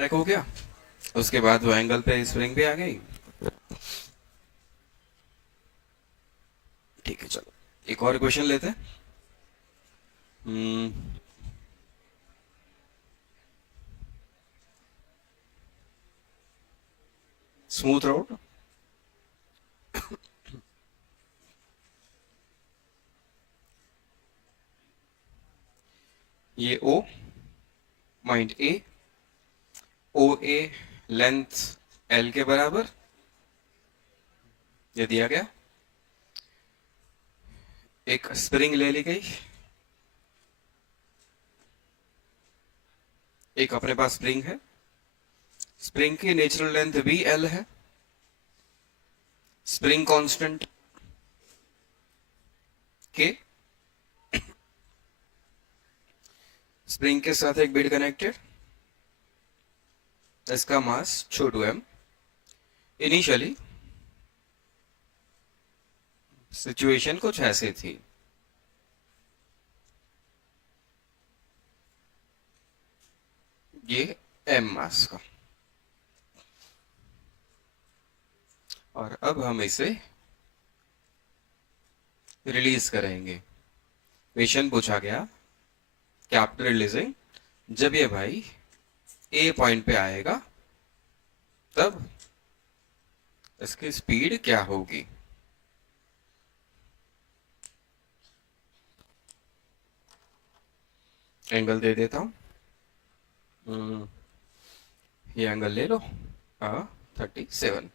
Track हो गया। उसके बाद वो एंगल पे स्प्रिंग भी आ गई। ठीक है, चलो एक और क्वेश्चन लेते हैं। Hmm, smooth road. ये O, point A, O A length L के बराबर, ये दिया गया। एक स्प्रिंग ले ली गई, एक अपने पास स्प्रिंग है, स्प्रिंग की नेचुरल लेंथ भी एल है, स्प्रिंग कांस्टेंट के, स्प्रिंग के साथ एक बीड कनेक्टेड, इसका मास छोटू एम। इनिशियली सिचुएशन कुछ ऐसे थी, ये एम मास का, और अब हम इसे रिलीज करेंगे। क्वेश्चन पूछा गया कैपिटल रिलीजिंग, जब ये भाई ए पॉइंट पे आएगा तब इसकी स्पीड क्या होगी। एंगल दे देता हूं। ये एंगल ले लो, 37।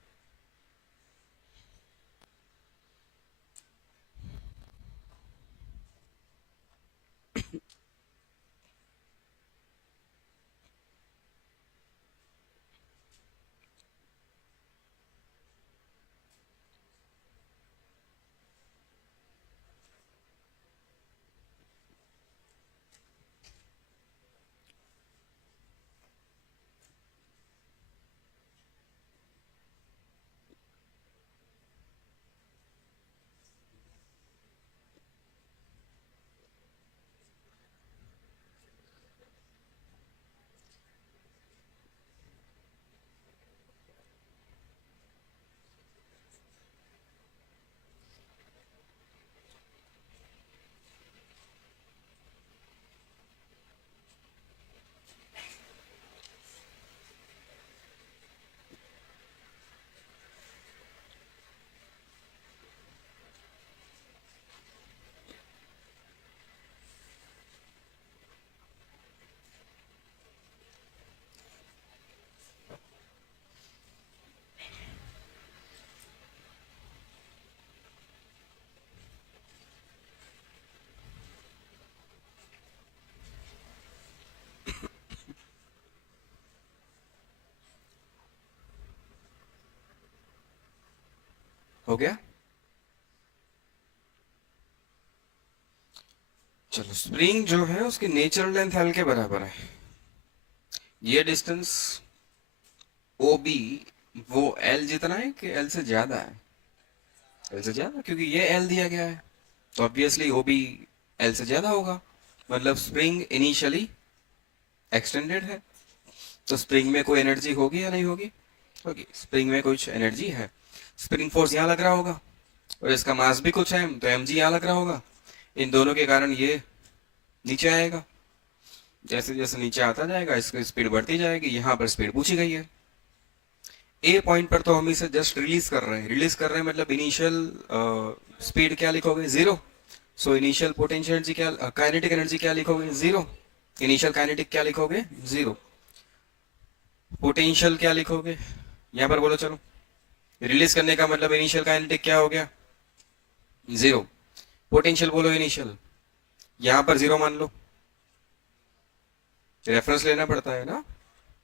हो गया। चलो, स्प्रिंग जो है उसकी नेचुरल लेंथ एल के बराबर है। ये डिस्टेंस ओ बी वो एल जितना है कि एल से ज्यादा है? एल से ज्यादा, क्योंकि ये एल दिया गया है, तो ऑब्वियसली ओ बी एल से ज्यादा होगा। मतलब स्प्रिंग इनिशियली एक्सटेंडेड है, तो स्प्रिंग में कोई एनर्जी होगी या नहीं होगी? होगी। स्प्रिंग में कुछ एनर्जी है, स्प्रिंग फोर्स यहाँ लग रहा होगा, और इसका मास भी कुछ है, तो एम जी यहाँ लग रहा होगा। इन दोनों के कारण ये नीचे आएगा। जैसे जैसे नीचे आता जाएगा इसकी स्पीड बढ़ती जाएगी। यहाँ पर स्पीड पूछी गई है। ए पॉइंट पर तो हम इसे जस्ट रिलीज कर रहे हैं। रिलीज कर रहे हैं मतलब इनिशियल स्पीड क्या लिखोगे? Zero. So initial potential energy क्या, काइनेटिक एनर्जी क्या लिखोगे? जीरो। इनिशियल काइनेटिक क्या लिखोगे? जीरो। पोटेंशियल क्या लिखोगे यहाँ पर? बोलो चलो। रिलीज करने का मतलब इनिशियल काइनेटिक क्या हो गया? जीरो। पोटेंशियल बोलो इनिशियल, यहाँ पर जीरो मान लो। रेफरेंस लेना पड़ता है ना,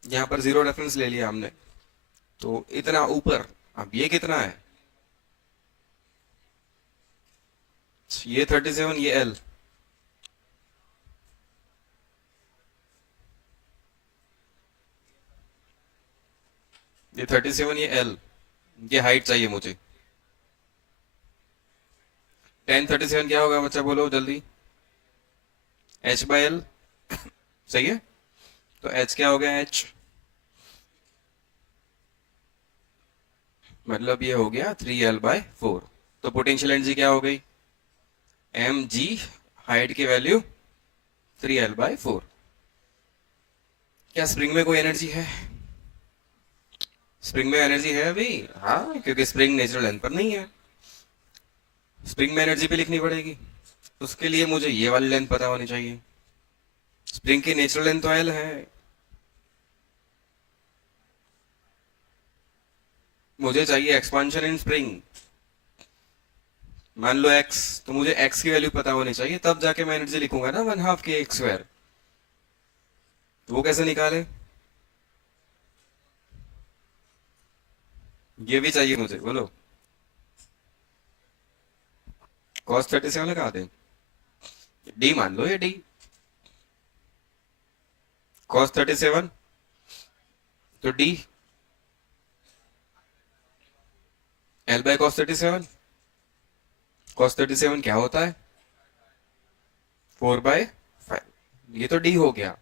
यहाँ पर जीरो रेफरेंस ले लिया हमने, तो इतना ऊपर। अब ये कितना है? ये 37, ये एल। ये 37, ये एल। ये हाइट चाहिए मुझे। 1037 क्या होगा बच्चा? बोलो जल्दी। H by L. सही है। तो एच क्या हो गया? एच मतलब ये हो गया 3L/4। तो पोटेंशियल एनर्जी क्या हो गई, mg, हाइट की वैल्यू 3L/4। क्या स्प्रिंग में कोई एनर्जी है, स्प्रिंग में एनर्जी है अभी? हाँ, क्योंकि स्प्रिंग नेचुरल लेंथ पर नहीं है, स्प्रिंग में एनर्जी भी लिखनी पड़ेगी। उसके लिए मुझे ये वाली लेंथ पता होनी चाहिए। स्प्रिंग की नेचुरल लेंथ तो एल है, मुझे चाहिए एक्सपांशन इन स्प्रिंग। मान लो x, तो मुझे x की वैल्यू पता होनी चाहिए, तब जाके मैं एनर्जी लिखूंगा ना 1/2 kx²। तो वो कैसे निकाले, ये भी चाहिए मुझे, बोलो। cos 37 लगा दें, d मान लो, ये d cos 37, तो d L/cos 37। cos 37 क्या होता है, 4/5। ये तो d हो गया,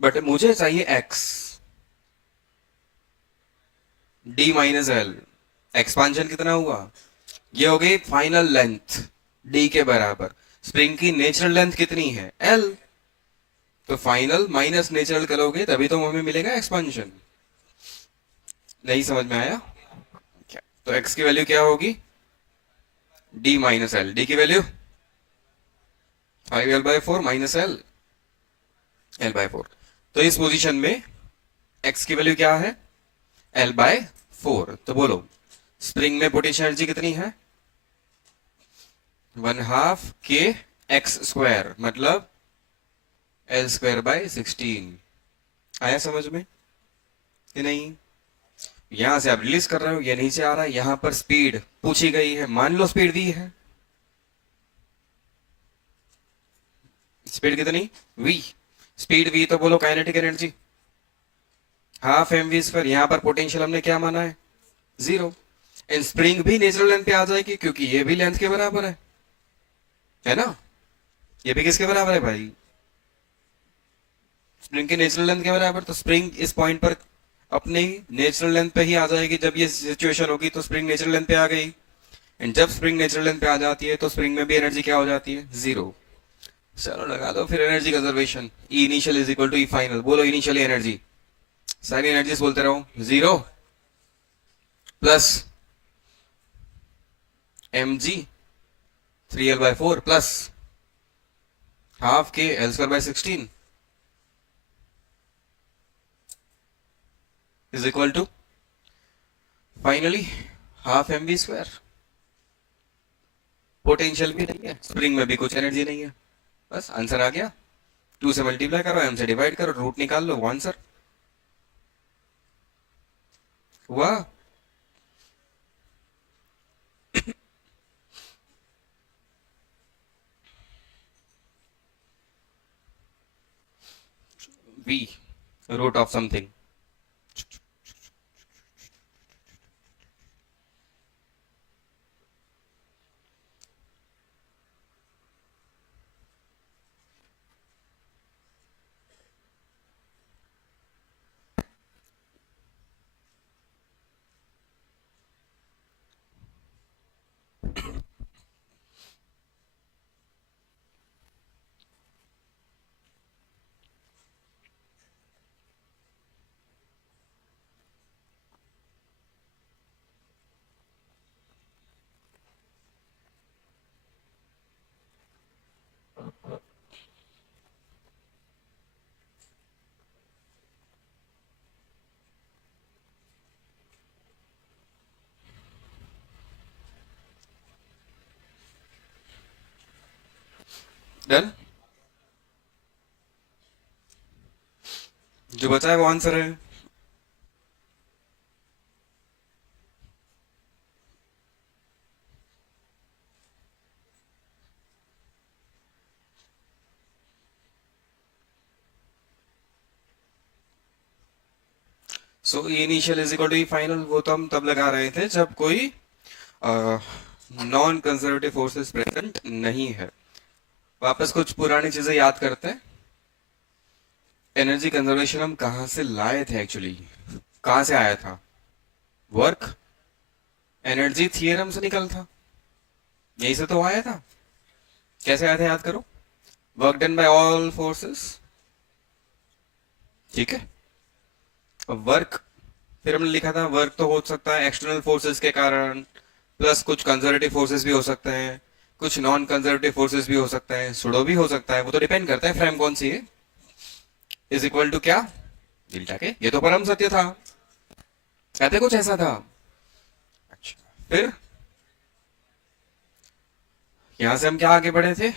बट मुझे चाहिए x, d minus L. Expansion कितना हुआ, ये हो गई फाइनल लेंथ d के बराबर। स्प्रिंग की नेचुरल लेंथ कितनी है, l, तो फाइनल माइनस नेचुरल करोगे तभी तो हमें मिलेगा एक्सपांशन। नहीं समझ में आया क्या? तो x की वैल्यू क्या होगी, d माइनस एल, डी की वैल्यू 5L/4 माइनस L/4। तो इस पोजीशन में x की वैल्यू क्या है, L/4। तो बोलो स्प्रिंग में पोटेंशियल एनर्जी कितनी है, 1/2 kx², मतलब L²/16। आया समझ में कि नहीं? यहां से आप रिलीज कर रहे हो, ये नीचे आ रहा है, यहां पर स्पीड पूछी गई है, मान लो स्पीड v है। स्पीड कितनी, v। स्पीड v, तो बोलो काइनेटिक एनर्जी 1/2 mv²। यहां पर पोटेंशियल हमने क्या माना है, 0। इन स्प्रिंग भी नेचुरल लेंथ पे आ जाएगी, क्योंकि ये भी लेंथ के बराबर है ना? ये भी किसके बराबर है भाई, स्प्रिंग की नेचुरल लेंथ के बराबर। तो स्प्रिंग इस पॉइंट पर अपने नेचुरल लेंथ पे ही आ जाएगी। जब ये सिचुएशन होगी तो स्प्रिंग नेचुरल लेंथ पे आ गई, एंड जब स्प्रिंग नेचुरल लेंथ पे आ जाती है तो स्प्रिंग में भी एनर्जी क्या हो जाती है, 0। चलो लगा दो फिर energy conservation. E initial is equal to E final. बोलो इनिशियली एनर्जी, सारी एनर्जीज बोलते रहो, 0 plus mg 3L/4 plus 1/2 k L²/16 is equal to finally 1/2 mv²। Potential भी नहीं है, स्प्रिंग में भी कुछ एनर्जी नहीं है, बस आंसर आ गया। 2 से मल्टीप्लाई करो, m से डिवाइड करो, रूट निकाल लो, वो आंसर हुआ। v, root of something. Done, जो बचा है वो आंसर है। So initial is equal to E final, वो तो हम तब लगा रहे थे जब कोई नॉन कंजर्वेटिव फोर्सेस प्रेजेंट नहीं है। वापस कुछ पुरानी चीजें याद करते हैं। एनर्जी कंजर्वेशन हम कहाँ से लाए थे एक्चुअली, कहाँ से आया था, वर्क एनर्जी थियरम से निकल था, यही से तो आया था। कैसे आया था याद करो, work done bye all forces, ठीक है। वर्क, फिर हमने लिखा था वर्क तो हो सकता है एक्सटर्नल फोर्सेस के कारण, प्लस कुछ कंजर्वेटिव फोर्सेस भी हो सकते हैं, कुछ नॉन कंजर्वेटिव फोर्सेस भी हो सकते हैं, सुडो भी हो सकता है, वो तो डिपेंड करता है फ्रेम कौन सी है। इज इक्वल टू क्या, डेल्टा के, ये तो परम सत्य था, कहते कुछ ऐसा था। अच्छा, फिर यहां से हम क्या आगे बढ़े थे,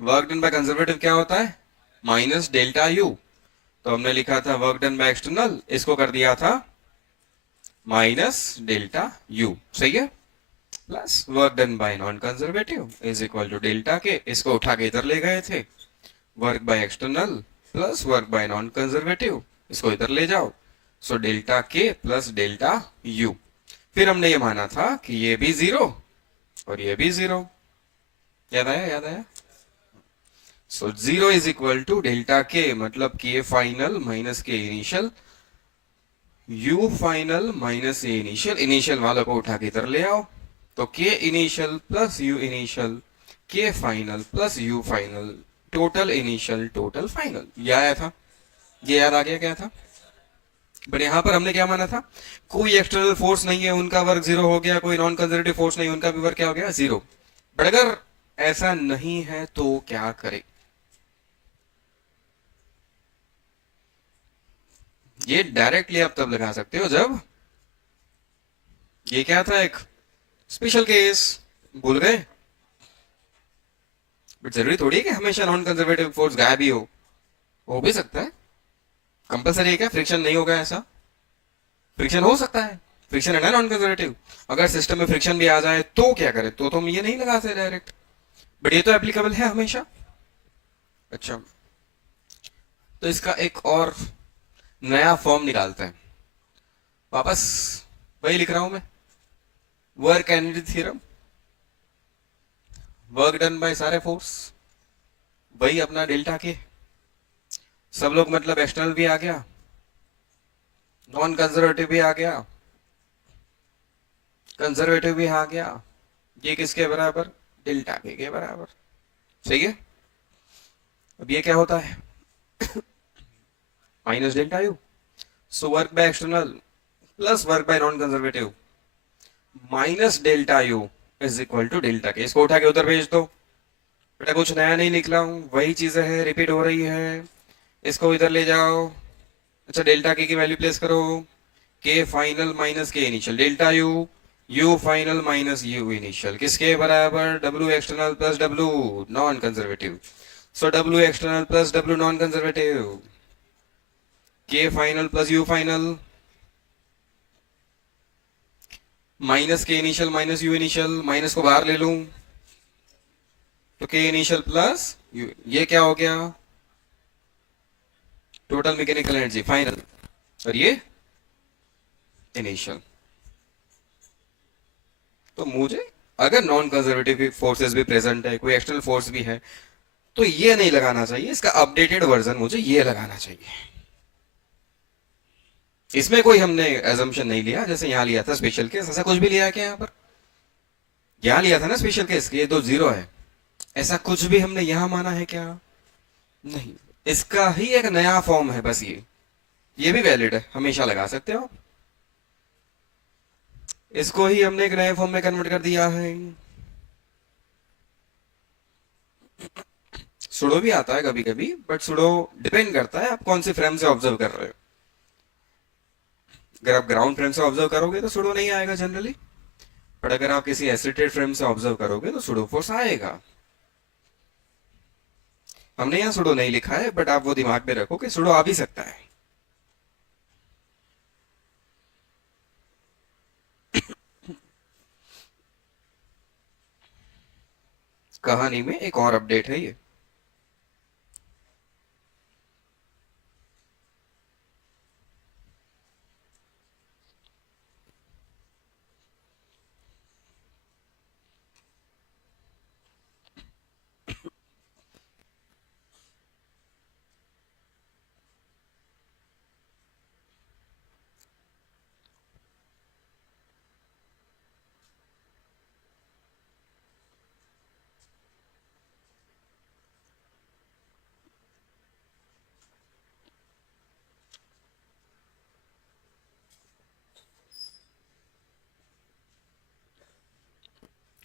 वर्क डन बाय कंजर्वेटिव क्या होता है, माइनस डेल्टा यू। तो हमने लिखा था वर्क डन बाय एक्सटर्नल, इसको कर दिया था माइनस डेल्टा यू, सही है, plus work done by non conservative is equal to delta K, इसको उठा के इधर ले गए थे, work by external plus work by non conservative, इसको इधर ले जाओ, so delta K plus delta U. फिर हमने ये माना था कि ये भी जीरो और ये भी जीरो, याद आया, याद आया। So zero is equal to delta K, मतलब कि ये final minus K initial, U final minus A initial, initial वालों को उठा के इधर ले आओ, तो K initial plus U initial, K final plus U final, total initial total final, ये आया था, ये याद आ गया क्या था। बट यहां पर हमने क्या माना था, कोई एक्सटर्नल फोर्स नहीं है, उनका वर्क जीरो हो गया, कोई नॉन कंजर्वेटिव फोर्स नहीं, उनका भी वर्क क्या हो गया, जीरो। बट अगर ऐसा नहीं है तो क्या करे, ये डायरेक्टली आप तब लगा सकते हो जब, ये क्या था, एक स्पेशल केस, भूल गए। बट जरूरी थोड़ी है कि हमेशा नॉन कंजर्वेटिव फोर्स गायब ही हो भी सकता है। कंपलसरी है क्या फ्रिक्शन नहीं होगा ऐसा, फ्रिक्शन हो सकता है, फ्रिक्शन है ना नॉन कंजर्वेटिव, अगर सिस्टम में फ्रिक्शन भी आ जाए तो क्या करे, तो हम ये नहीं लगाते डायरेक्ट, बट ये तो एप्लीकेबल है हमेशा। अच्छा, तो इसका एक और नया फॉर्म निकालते हैं, वापस वही लिख रहा हूं मैं, work energy theorem, work done bye सारे फोर्स, वही अपना डेल्टा के, सब लोग मतलब एक्सटर्नल भी आ गया, नॉन कंजर्वेटिव भी आ गया, कंजर्वेटिव भी आ गया, ये किसके बराबर, डेल्टा के बराबर, सही है। अब ये क्या होता है, minus delta U, so work by external plus work by non conservative minus delta U is equal to delta K, इसको उठा के उधर भेज दो, बेटा कुछ नया नहीं निकला हूं, वही चीजें है रिपीट हो रही है, इसको इधर ले जाओ। अच्छा, डेल्टा के की वैल्यू प्लेस करो, K final minus K initial, delta U, U final minus U initial, किसके बराबर, W external plus W non conservative, so W external plus W non conservative, K final plus U final, minus K initial minus U initial, minus को बाहर ले लूं तो K initial plus you, ये क्या हो गया, टोटल मैकेनिकल एनर्जी फाइनल, और ये इनिशियल। तो मुझे अगर नॉन कंजर्वेटिव फोर्सेस भी प्रेजेंट है, कोई एक्सटर्नल फोर्स भी है, तो ये नहीं लगाना चाहिए, इसका अपडेटेड वर्जन मुझे ये लगाना चाहिए। इसमें कोई हमने एजम्पशन नहीं लिया, जैसे यहां लिया था स्पेशल केस, ऐसा कुछ भी लिया है क्या यहाँ पर, यहां लिया था ना स्पेशल केस, ये दो जीरो है, ऐसा कुछ भी हमने यहां माना है क्या, नहीं, इसका ही एक नया फॉर्म है बस, ये भी वैलिड है, हमेशा लगा सकते हो, इसको ही हमने एक नए फॉर्म में कन्वर्ट कर दिया है। सुडो भी आता है कभी कभी, बट सुडो डिपेंड करता है आप कौन सी फ्रेम से ऑब्जर्व कर रहे हो, अगर आप ग्राउंड फ्रेम से ऑब्जर्व करोगे तो सुडो नहीं आएगा जनरली, बट अगर आप किसी एसिटेड फ्रेम से ऑब्जर्व करोगे तो सुडो फोर्स आएगा। हमने यहाँ सुडो नहीं लिखा है, बट आप वो दिमाग में रखो कि सुडो आ भी सकता है। कहानी में एक और अपडेट है ये,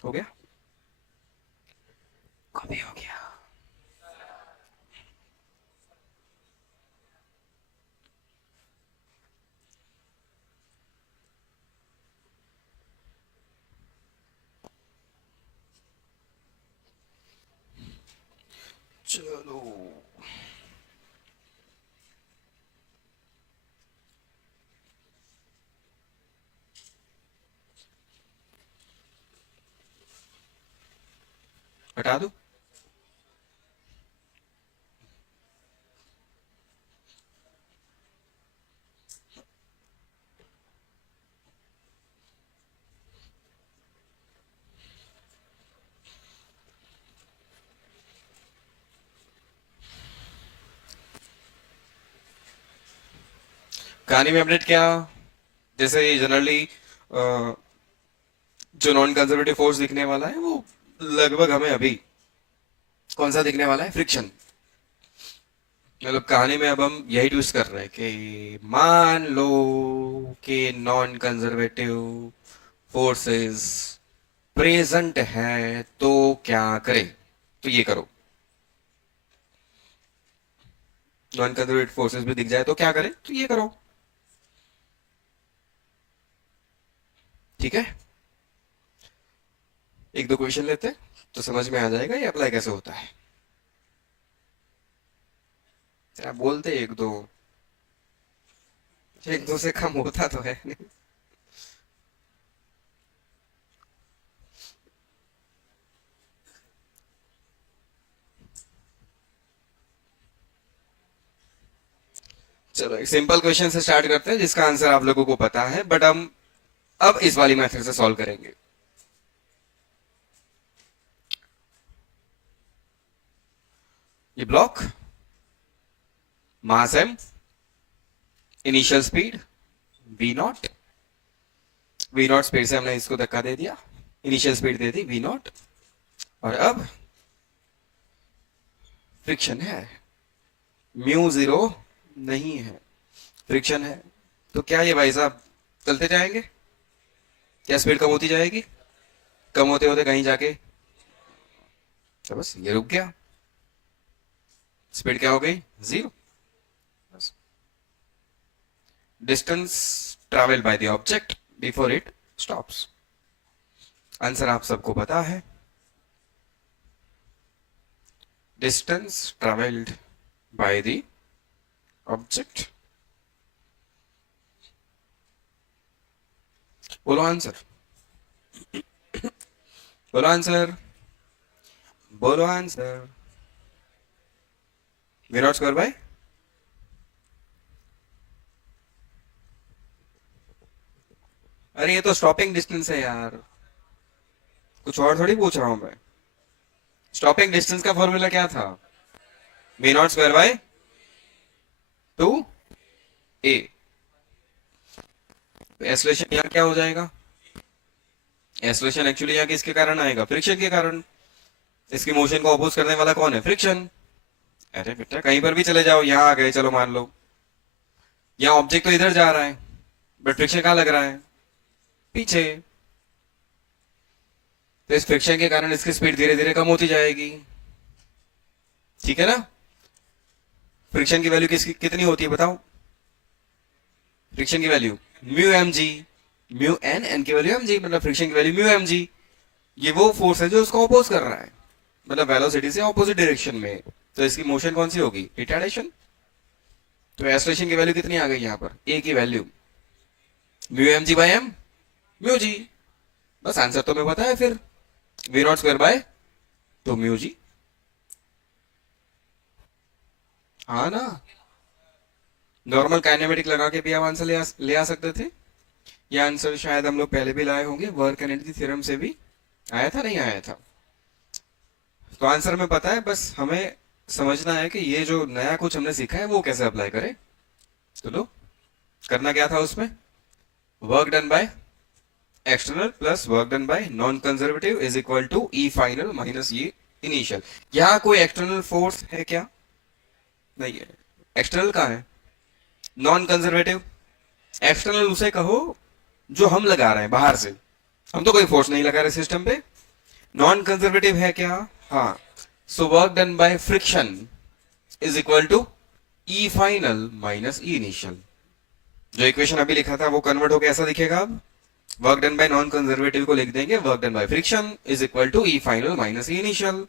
हो गया? कभी हो गया? चलो, हटा दो। कहानी में अपडेट क्या? जैसे जनरली जो नॉन कंजर्वेटिव फोर्स दिखने वाला है वो लगभग हमें अभी कौन सा दिखने वाला है? फ्रिक्शन। मतलब कहानी में अब हम यही ट्विस्ट कर रहे हैं कि मान लो कि नॉन कंजर्वेटिव फोर्सेस प्रेजेंट है तो क्या करें? तो ये करो। नॉन कंजर्वेटिव फोर्सेस भी दिख जाए तो क्या करें? तो ये करो। ठीक है, एक दो क्वेश्चन लेते हैं तो समझ में आ जाएगा ये अप्लाई कैसे होता है। आप बोलते एक दो, एक दो से कम होता तो है नहीं। चलो एक सिंपल क्वेश्चन से स्टार्ट करते हैं जिसका आंसर आप लोगों को पता है, बट हम अब इस वाली मेथड से सॉल्व करेंगे। ये ब्लॉक, मास m, initial speed v0, v0 speed से हमने इसको धक्का दे दिया, इनिशियल स्पीड दे दी v0, और अब फ्रिक्शन है, म्यू जीरो नहीं है, फ्रिक्शन है। तो क्या ये भाई साहब चलते जाएंगे? क्या स्पीड कम होती जाएगी? कम होते होते कहीं जाके तो बस ये रुक गया, स्पीड क्या हो गई? जीरो। बस distance travel by the object before it stops. Answer आप सबको पता है, distance travelled by the object. बोलो आंसर, बोलो आंसर, बोलो answer. V not square by, अरे ये तो स्टॉपिंग डिस्टेंस है यार, कुछ और थोड़ी पूछ रहा हूं मैं। स्टॉपिंग डिस्टेंस का फॉर्मूला क्या था? V not square by two A. Acceleration यहाँ क्या हो जाएगा? एक्सलेशन एक्चुअली यहाँ किसके कारण आएगा? फ्रिक्शन के कारण। इसकी मोशन को अपोज करने वाला कौन है? फ्रिक्शन। अरे बेटा कहीं पर भी चले जाओ, यहाँ आ गए चलो मान लो, यहाँ ऑब्जेक्ट तो इधर जा रहा है बट फ्रिक्शन कहाँ लग रहा है? पीछे। तो इस फ्रिक्शन के कारण इसकी स्पीड धीरे धीरे कम होती जाएगी। ठीक है ना? फ्रिक्शन की वैल्यू किसकी कितनी होती है बताओ? फ्रिक्शन की value mu M G, mu N, N की वैल्यू एम जी, मतलब फ्रिक्शन की वैल्यू म्यू एम जी। ये वो फोर्स है जो उसको अपोज कर रहा है, मतलब वेलोसिटी से ऑपोजिट डायरेक्शन में। तो इसकी मोशन कौन सी होगी? रिटार्डेशन। तो एक्सलेशन की वैल्यू कितनी आ गई यहाँ पर? ए की value mu M G by M, mu G. बस आंसर तो मैं पता है फिर, वी नॉट स्क्वायर बाय तो म्यू जी। हाँ ना, नॉर्मल काइनेमेटिक लगा के भी आप आंसर ले आ सकते थे। ये आंसर शायद हम लोग पहले भी लाए होंगे, वर्क एनर्जी थ्योरम से भी आया था, नहीं आया था? तो आंसर में पता है, बस हमें समझना है कि ये जो नया कुछ हमने सीखा है वो कैसे अप्लाई करें। तो लो, करना क्या था उसमें? Work done by external plus work done by non conservative is equal to E final minus E initial. यहाँ कोई एक्सटर्नल फोर्स है क्या? नहीं है। एक्सटर्नल कहाँ है? Non conservative. एक्सटर्नल उसे कहो जो हम लगा रहे हैं बाहर से, हम तो कोई फोर्स नहीं लगा रहे सिस्टम पे। नॉन कंजर्वेटिव है क्या? हाँ। So work done by friction is equal to E final minus E initial. जो इक्वेशन अभी लिखा था वो कन्वर्ट होकर ऐसा दिखेगा। अब work done by non conservative को लिख देंगे work done by friction is equal to E final minus E initial.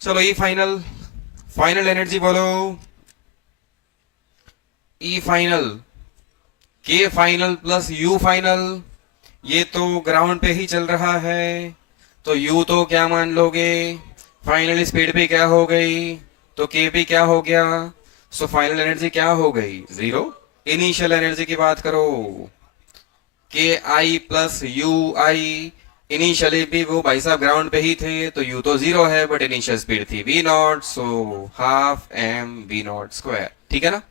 चलो ई फाइनल, फाइनल एनर्जी बोलो। E final K final plus U final, ये तो ग्राउंड पे ही चल रहा है, तो यू तो क्या मान लोगे, फाइनल स्पीड भी क्या हो गई, तो के भी क्या हो गया, सो फाइनल एनर्जी क्या हो गई, जीरो। इनिशियल एनर्जी की बात करो, के आई प्लस यू आई, इनिशियली भी वो भाई साहब ग्राउंड पे ही थे, तो यू तो जीरो है बट इनिशियल स्पीड थी V naught, so half M V not square, ठीक है ना।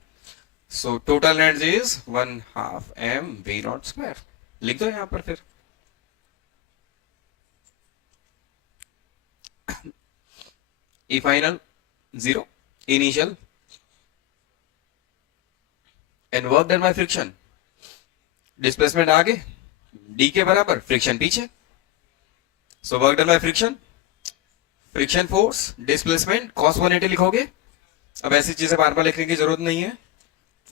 So total energy is 1/2 M V not square. लिख दो यहां पर फिर। E final zero, initial and work done by friction, displacement आगे डी के बराबर, फ्रिक्शन पीछे, so work done by friction, friction force displacement cos 180 लिखोगे। अब ऐसी चीजें बार बार लिखने की जरूरत नहीं है,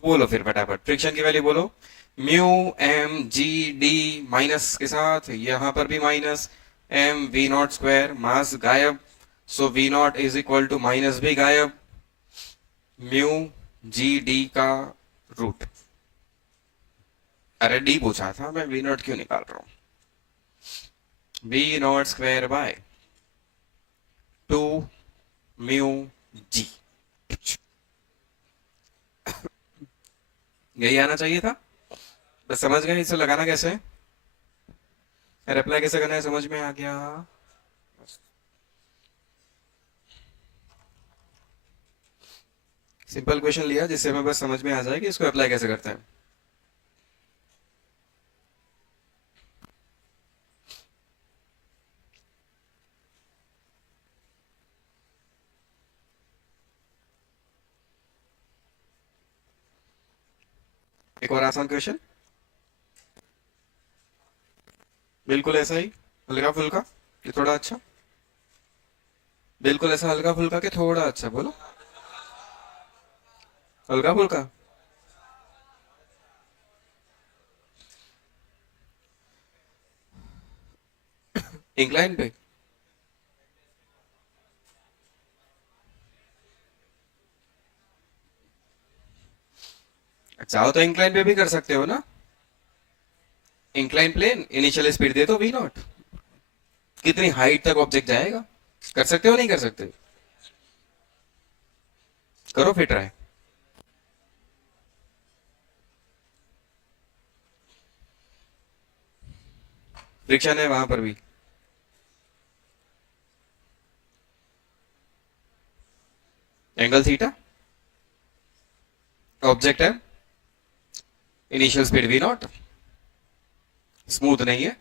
बोलो फिर फटाफट फ्रिक्शन की वैल्यू बोलो। Mu M G D minus के साथ यहां पर भी minus M V not square, mass गायब, so V naught is equal to minus भी गायब, म्यू जी डी का रूट। अरे डी पूछा था, मैं वी नॉट क्यों निकाल रहा हूं। V not square by 2 mu G, यही आना चाहिए था। बस समझ गए इसे लगाना कैसे है, अप्लाई कैसे करना है, समझ में आ गया। सिंपल क्वेश्चन लिया जिससे हमें बस समझ में आ जाए कि इसको अप्लाई कैसे करते हैं। एक और आसान क्वेश्चन, बिल्कुल ऐसा ही हल्का फुल्का कि थोड़ा अच्छा, बिल्कुल ऐसा हल्का फुल्का कि थोड़ा अच्छा, बोलो हल्का फुल्का। इंक्लाइन पे चाहो तो इंक्लाइन पे भी कर सकते हो ना। इंक्लाइन प्लेन, इनिशियल स्पीड दे दो वी नॉट, कितनी हाइट तक ऑब्जेक्ट जाएगा, कर सकते हो नहीं कर सकते, करो फिर ट्राई। फ्रिक्शन है वहां पर भी, एंगल थीटा, ऑब्जेक्ट है, initial speed V not, smooth नहीं है,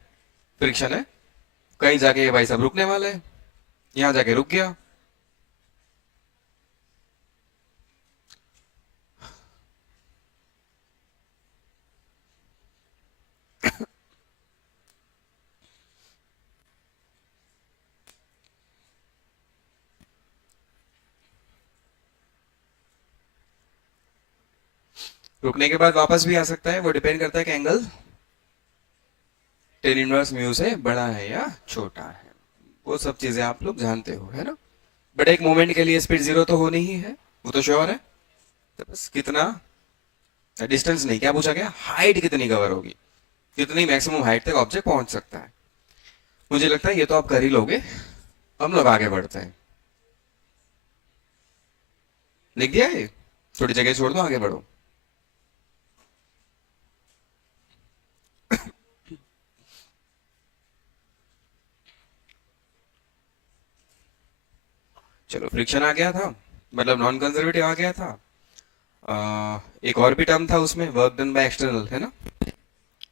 फ्रिक्शन है, कहीं जाके ये भाई साहब रुकने वाले हैं, यहां जाके रुक गया। रुकने के बाद वापस भी आ सकता है, वो डिपेंड करता है कि एंगल टेन इनवर्स म्यू से बड़ा है या छोटा है, वो सब चीजें आप लोग जानते हो है ना। बट एक मोमेंट के लिए स्पीड जीरो तो होनी ही है, वो तो श्योर है। तो बस कितना डिस्टेंस नहीं, क्या पूछा गया, हाइट कितनी कवर होगी, कितनी मैक्सिमम हाइट तक ऑब्जेक्ट पहुंच सकता है। मुझे लगता है ये तो आप कर ही लोगे, हम लोग आगे बढ़ते हैं। लिख दिया ये, थोड़ी जगह छोड़ दो, आगे बढ़ो। चलो फ्रिक्शन आ गया था, मतलब नॉन कंजर्वेटिव आ गया था। एक और भी टर्म था उसमें, वर्क डन बाय एक्सटर्नल, है ना,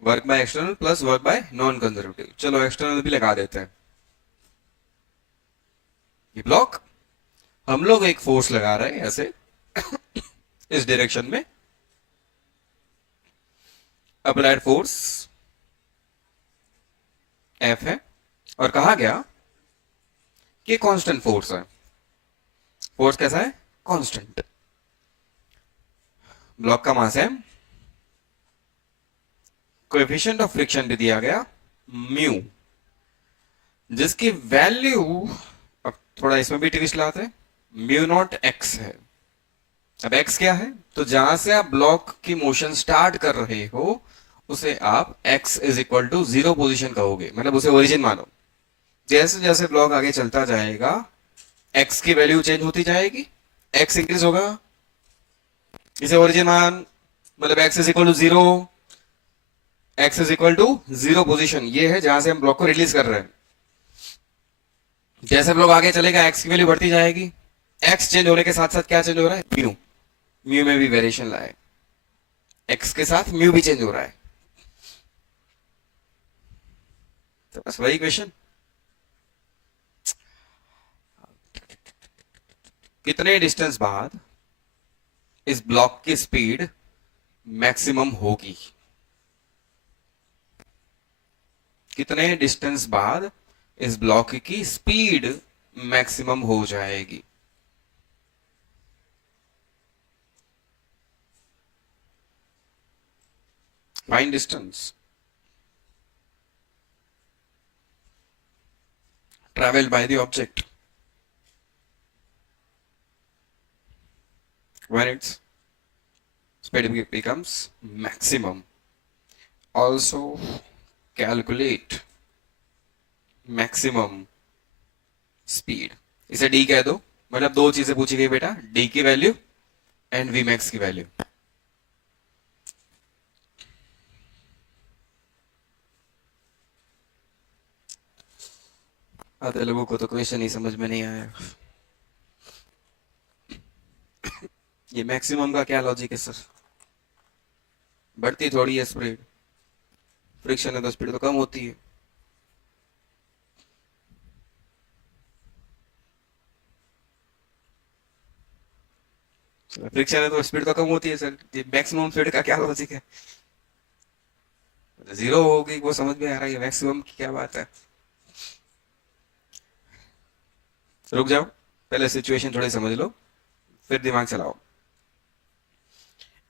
work by external plus work by non conservative. चलो एक्सटर्नल भी लगा देते हैं। ये ब्लॉक, हम लोग एक फोर्स लगा रहे हैं ऐसे इस डायरेक्शन में, अप्लाइड फोर्स एफ है, और कहा गया कि कांस्टेंट फोर्स है। फोर्स कैसा है? कांस्टेंट। ब्लॉक का मास है, कोएफिशिएंट ऑफ फ्रिक्शन भी दिया गया म्यू, जिसकी वैल्यू, अब थोड़ा इसमें भी ट्विस्ट लाते हैं, म्यू नॉट एक्स है। अब एक्स क्या है? तो जहां से आप ब्लॉक की मोशन स्टार्ट कर रहे हो उसे आप x is equal to 0 position कहोगे, मतलब उसे ओरिजिन मानो। जैसे जैसे ब्लॉक आगे चलता जाएगा x की वैल्यू चेंज होती जाएगी, x इंक्रीज होगा, इसे ओरिजिन मान, मतलब x is equal to 0, x is equal to 0 position, ये है जहां से हम ब्लॉक को रिलीज कर रहे हैं। जैसे ब्लॉक आगे चलेगा x की वैल्यू बढ़ती जाएगी, x चेंज होने के साथ साथ क्या चेंज हो रहा है? म्यू। म्यू में भी वेरिएशन लाए, x के साथ म्यू भी चेंज हो रहा है। तो बस वही क्वेश्चन, कितने डिस्टेंस बाद इस ब्लॉक की स्पीड मैक्सिमम होगी? कितने डिस्टेंस बाद इस ब्लॉक की स्पीड मैक्सिमम हो जाएगी? Find distance traveled by the object when its speed becomes maximum. Also calculate maximum speed. इसे d कह दो, मतलब दो चीजें पूछी गई बेटा, d की वैल्यू एंड v max की वैल्यू। आधे लोगों को तो क्वेश्चन ही समझ में नहीं आया। ये मैक्सिमम का क्या लॉजिक है सर? बढ़ती थोड़ी है स्पीड, फ्रिक्शन है तो स्पीड तो कम होती है। फ्रिक्शन है तो स्पीड तो कम होती है सर, ये मैक्सिमम स्पीड का क्या लॉजिक है? 0 होगी वो समझ में आ रहा है, मैक्सिमम की क्या बात है? रुक जाओ, पहले सिचुएशन थोड़ी समझ लो फिर दिमाग चलाओ।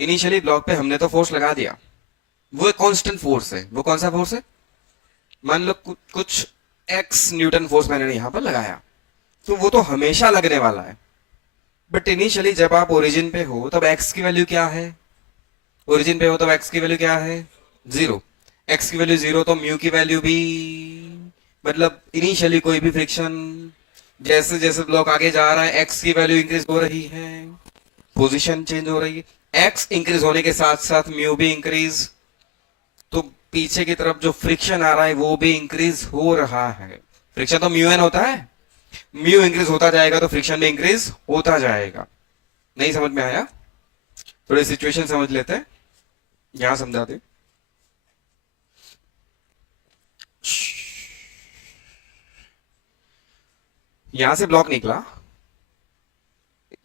इनिशियली ब्लॉक पे हमने तो फोर्स लगा दिया, वो एक कांस्टेंट फोर्स है। वो कौन सा फोर्स है? मान लो कुछ x न्यूटन फोर्स मैंने यहां पर लगाया, तो वो तो हमेशा लगने वाला है। बट इनिशियली जब आप ओरिजिन पे हो तब x की वैल्यू क्या है? ओरिजिन पे हो तब x की वैल्यू क्या है? 0। x की वैल्यू 0 तो म्यू की वैल्यू भी, मतलब इनिशियली कोई भी फ्रिक्शन, जैसे जैसे ब्लॉक आगे जा रहा है x की वैल्यू इंक्रीज हो रही है, पोजीशन चेंज हो रही है, x इंक्रीज होने के साथ साथ म्यू भी इंक्रीज, तो पीछे की तरफ जो फ्रिक्शन आ रहा है वो भी इंक्रीज हो रहा है। फ्रिक्शन तो म्यू एन होता है, म्यू इंक्रीज होता जाएगा तो फ्रिक्शन भी इंक्रीज होता जाएगा। नहीं समझ में आया? थोड़ी सिचुएशन समझ लेते हैं, यहां समझाते। यहां से ब्लॉक निकला,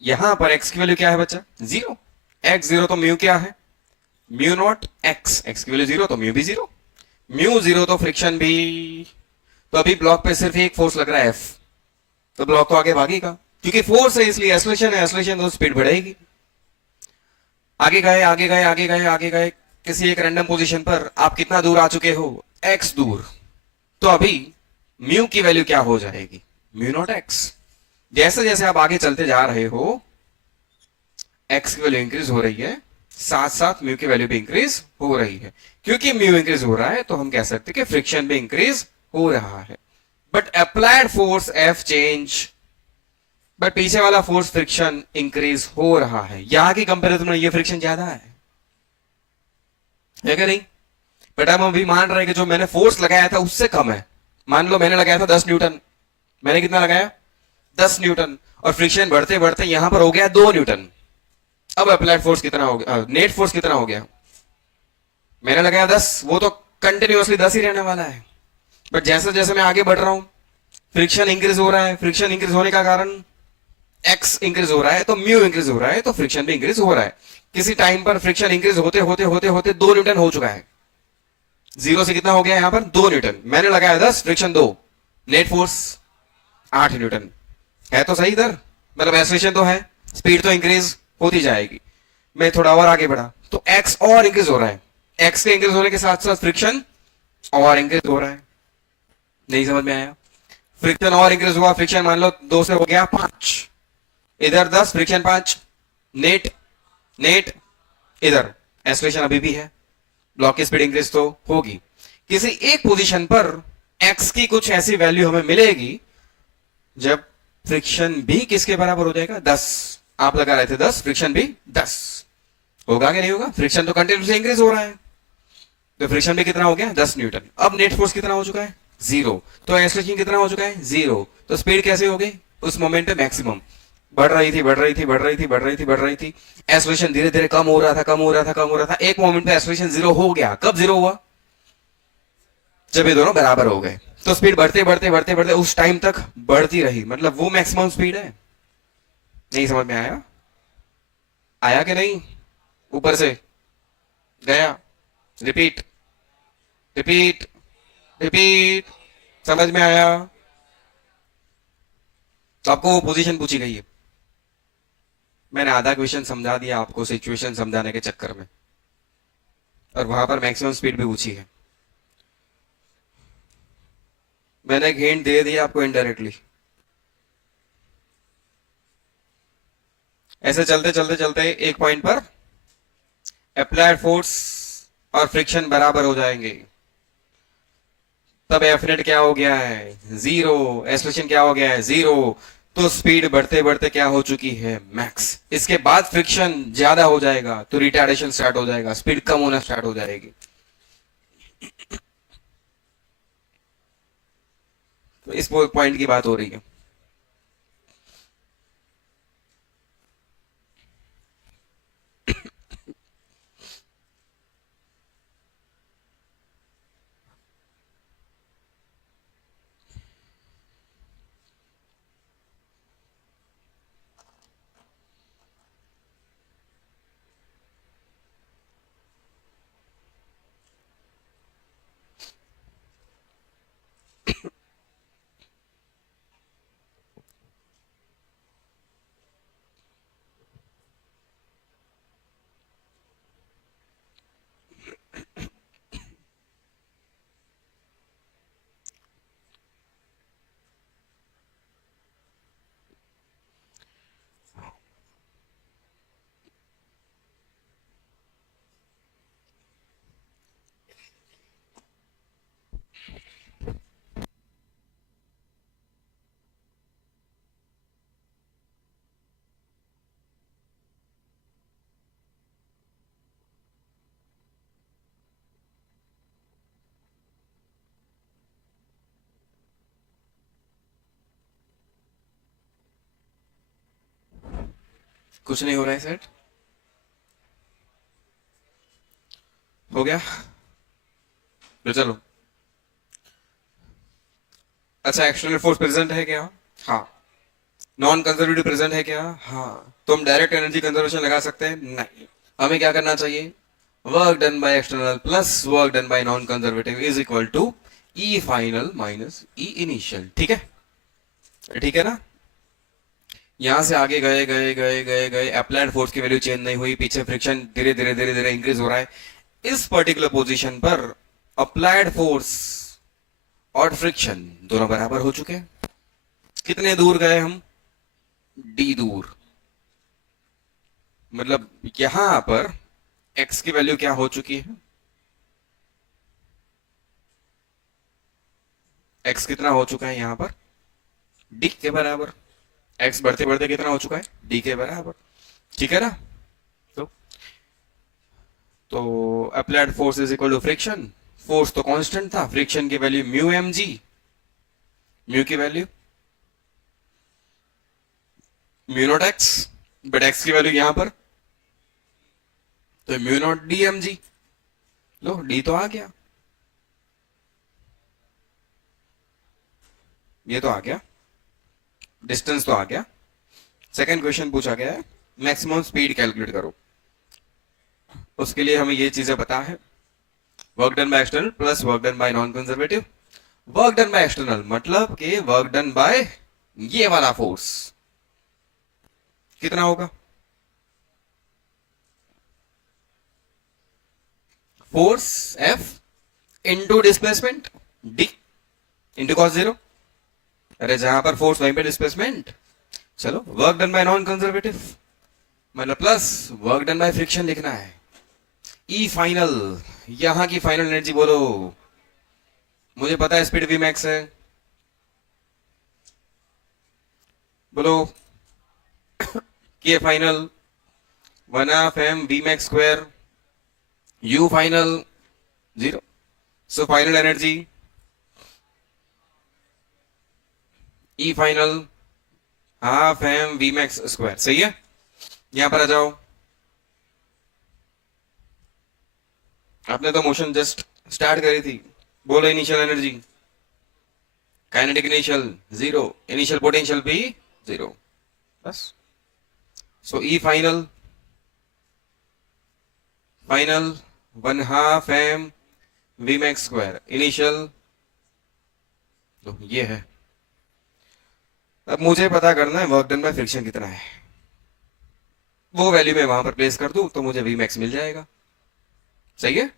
यहां पर x की वैल्यू क्या है बच्चा? 0। x 0 तो म्यू क्या है? Mu not x। x की वैल्यू 0 तो म्यू भी 0, म्यू 0 तो फ्रिक्शन भी। तो अभी ब्लॉक पे सिर्फ एक फोर्स लग रहा है F, तो ब्लॉक तो आगे भागेगा, क्योंकि फोर्स है इसलिए एक्सलेशन है, एक्सलेशन तो स्पीड बढ़ेगी। आगे गए आगे गए आगे गए आगे गए, किसी एक रैंडम पोजीशन पर आप कितना दूर आ चुके हो? x दूर। तो अभी म्यू की वैल्यू क्या हो जाएगी? Mu naught x। जैसे जैसे आप आगे चलते जा रहे हो x की वैल्यू इंक्रीज हो रही है, साथ साथ म्यू की वैल्यू भी इंक्रीज हो रही है। क्योंकि म्यू इंक्रीज हो रहा है तो हम कह सकते हैं कि फ्रिक्शन भी इंक्रीज हो रहा है। But applied force F change, but पीछे वाला फोर्स फ्रिक्शन इंक्रीज हो रहा है। यहां की कंपेरिजन में ये फ्रिक्शन ज्यादा है क्या नहीं? बट हम अभी मान रहे हैं कि जो मैंने फोर्स लगाया था उससे कम है। मान लो मैंने लगाया था 10 न्यूटन, मैंने कितना लगाया? 10 न्यूटन, और फ्रिक्शन बढ़ते बढ़ते यहां पर हो गया 2 न्यूटन। अब अप्लाइड फोर्स कितना हो गया? नेट फोर्स कितना हो गया? मैंने लगाया 10, वो तो कंटिन्यूअसली 10 ही रहने वाला है। बट जैसे जैसे मैं आगे बढ़ रहा हूं फ्रिक्शन इंक्रीज हो रहा है, फ्रिक्शन इंक्रीज होने का कारण x इंक्रीज हो रहा है तो म्यू इंक्रीज हो रहा है, तो फ्रिक्शन भी इंक्रीज हो रहा है। किसी टाइम पर फ्रिक्शन इंक्रीज होते होते होते होते 2 न्यूटन हो चुका है। 0 से कितना हो गया यहां पर? 2 न्यूटन। मैंने लगाया 10, फ्रिक्शन 2, नेट फोर्स 8 न्यूटन है तो सही इधर, मतलब एक्सेलरेशन तो है, स्पीड तो इंक्रीज होती जाएगी। मैं थोड़ा और आगे बढ़ा तो एक्स और इंक्रीज हो रहा है, एक्स के इंक्रीज होने के साथ साथ फ्रिक्शन और इंक्रीज हो रहा है। नहीं समझ में आया? फ्रिक्शन और इंक्रीज हुआ, फ्रिक्शन मान लो 2 से हो गया 5, इधर 10, फ्रिक्शन 5, नेट नेट इधर एक्सेलरेशन अभी भी है, ब्लॉक की स्पीड इंक्रीज तो होगी। किसी एक पोजीशन पर एक्स की कुछ ऐसी वैल्यू हमें मिलेगी जब फ्रिक्शन भी किसके बराबर हो जाएगा, 10। आप लगा रहे थे 10, फ्रिक्शन भी 10 होगा कि नहीं होगा? फ्रिक्शन तो कंटिन्यूसली इंक्रीज हो रहा है, तो फ्रिक्शन भी कितना हो गया, 10 न्यूटन। अब नेट फोर्स कितना हो चुका है, 0। तो एक्सेलरेशन कितना हो चुका है, 0। तो स्पीड कैसे हो गई उस मोमेंट पे, मैक्सिमम बढ़ रही थी बढ़ रही थी बढ़ रही थी बढ़ रही थी बढ़ रही थी, एक्सेलरेशन धीरे धीरे कम हो रहा था कम हो रहा था कम हो रहा था, एक मोमेंट पे एक्सेलरेशन 0 हो गया। कब 0 हुआ, जब ये दोनों बराबर हो गए। तो स्पीड बढ़ते बढ़ते बढ़ते बढ़ते उस टाइम तक बढ़ती रही, मतलब वो मैक्सिमम स्पीड है। नहीं समझ में आया? आया कि नहीं? ऊपर से गया, रिपीट रिपीट रिपीट, समझ में आया? तो आपको वो पोजीशन पूछी गई है, मैंने आधा क्वेश्चन समझा दिया आपको सिचुएशन समझाने के चक्कर में, और वहां पर मैक्सिमम स्पीड भी पूछी है। मैंने एक हिंट दे दिया आपको इनडायरेक्टली। ऐसे चलते चलते चलते एक पॉइंट पर अप्लाइड फोर्स और फ्रिक्शन बराबर हो जाएंगे, तब एफ नेट क्या हो गया है, 0। एक्सेलरेशन क्या हो गया है, 0। तो स्पीड बढ़ते बढ़ते क्या हो चुकी है, मैक्स। इसके बाद फ्रिक्शन ज्यादा हो जाएगा तो रिटार्डेशन स्टार्ट हो जाएगा, स्पीड कम होना स्टार्ट हो जाएगी। तो इस पॉइंट की बात हो रही है। कुछ नहीं हो रहा है सेट, हो गया? तो चलो, अच्छा एक्सटर्नल फोर्स प्रेजेंट है क्या, हाँ। नॉन कंजर्वेटिव प्रेजेंट है क्या, हाँ। तो हम डायरेक्ट एनर्जी कंजर्वेशन लगा सकते हैं, नहीं। हमें क्या करना चाहिए, work done by external plus work done by non conservative is equal to E final minus E initial. ठीक है, ठीक है ना? यहां से आगे गए गए गए गए गए, अप्लाइड फोर्स की वैल्यू चेंज नहीं हुई, पीछे फ्रिक्शन धीरे धीरे धीरे धीरे इंक्रीज हो रहा है। इस पर्टिकुलर पोजीशन पर अप्लाइड फोर्स और फ्रिक्शन दोनों बराबर हो चुके हैं। कितने दूर गए हम, डी दूर। मतलब यहां पर एक्स की वैल्यू क्या हो चुकी है, एक्स कितना हो चुका है यहां पर, डी के बराबर। एक्स बढ़ते बढ़ते कितना हो चुका है, डी के बराबर। ठीक है ना? तो applied force is equal to friction, force तो कांस्टेंट था, फ्रिक्शन की value mu M G, mu की value mu naught X, but X की वैल्यू यहां पर तो mu naught D M G. लो डी तो आ गया, ये तो आ गया, डिस्टेंस तो आ गया। सेकंड क्वेश्चन पूछा गया है मैक्सिमम स्पीड कैलकुलेट करो, उसके लिए हमें ये चीजें पता है, work done by external plus work done by non conservative, work done by external मतलब कि वर्क डन बाय ये वाला फोर्स कितना होगा? Force F into displacement D into cos zero. अरे जहां पर फोर्स वहीं पे डिस्प्लेसमेंट। चलो work done by non conservative मतलब plus work done by friction लिखना है। ई फाइनल, यहां की फाइनल एनर्जी बोलो। मुझे पता है स्पीड वी मैक्स है, बोलो। के final 1/2 m we max square, U final 0। So final energy E final 1/2 m we max square. सही है, यहां पर आ जाओ। आपने तो मोशन जस्ट स्टार्ट करी थी, बोलो initial energy. Kinetic initial 0, initial potential भी 0। बस। So E final final 1/2 m we max square initial, तो ये है। अब मुझे पता करना है वर्क डन बाय फ्रिक्शन कितना है। वो वैल्यू मैं वहां पर प्लेस कर दूं तो मुझे वी मैक्स मिल जाएगा। सही है,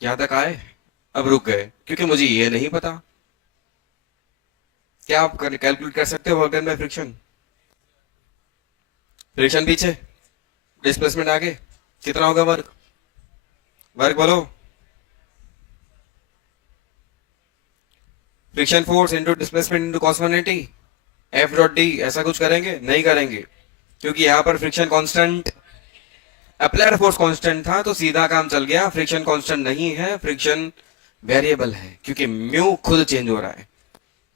यहां तक आए? अब रुक गए क्योंकि मुझे ये नहीं पता। क्या आप कैलकुलेट कर सकते हो work done by friction? Friction पीछे, डिस्प्लेसमेंट आगे, कितना होगा वर्क? वर्क बोलो। Friction force into displacement into cos 180 F dot D. ऐसा कुछ करेंगे? नहीं करेंगे, क्योंकि यहां पर friction constant, applied force constant था तो सीधा काम चल गया। फ्रिक्शन कांस्टेंट नहीं है, फ्रिक्शन वेरिएबल है क्योंकि म्यू खुद चेंज हो रहा है।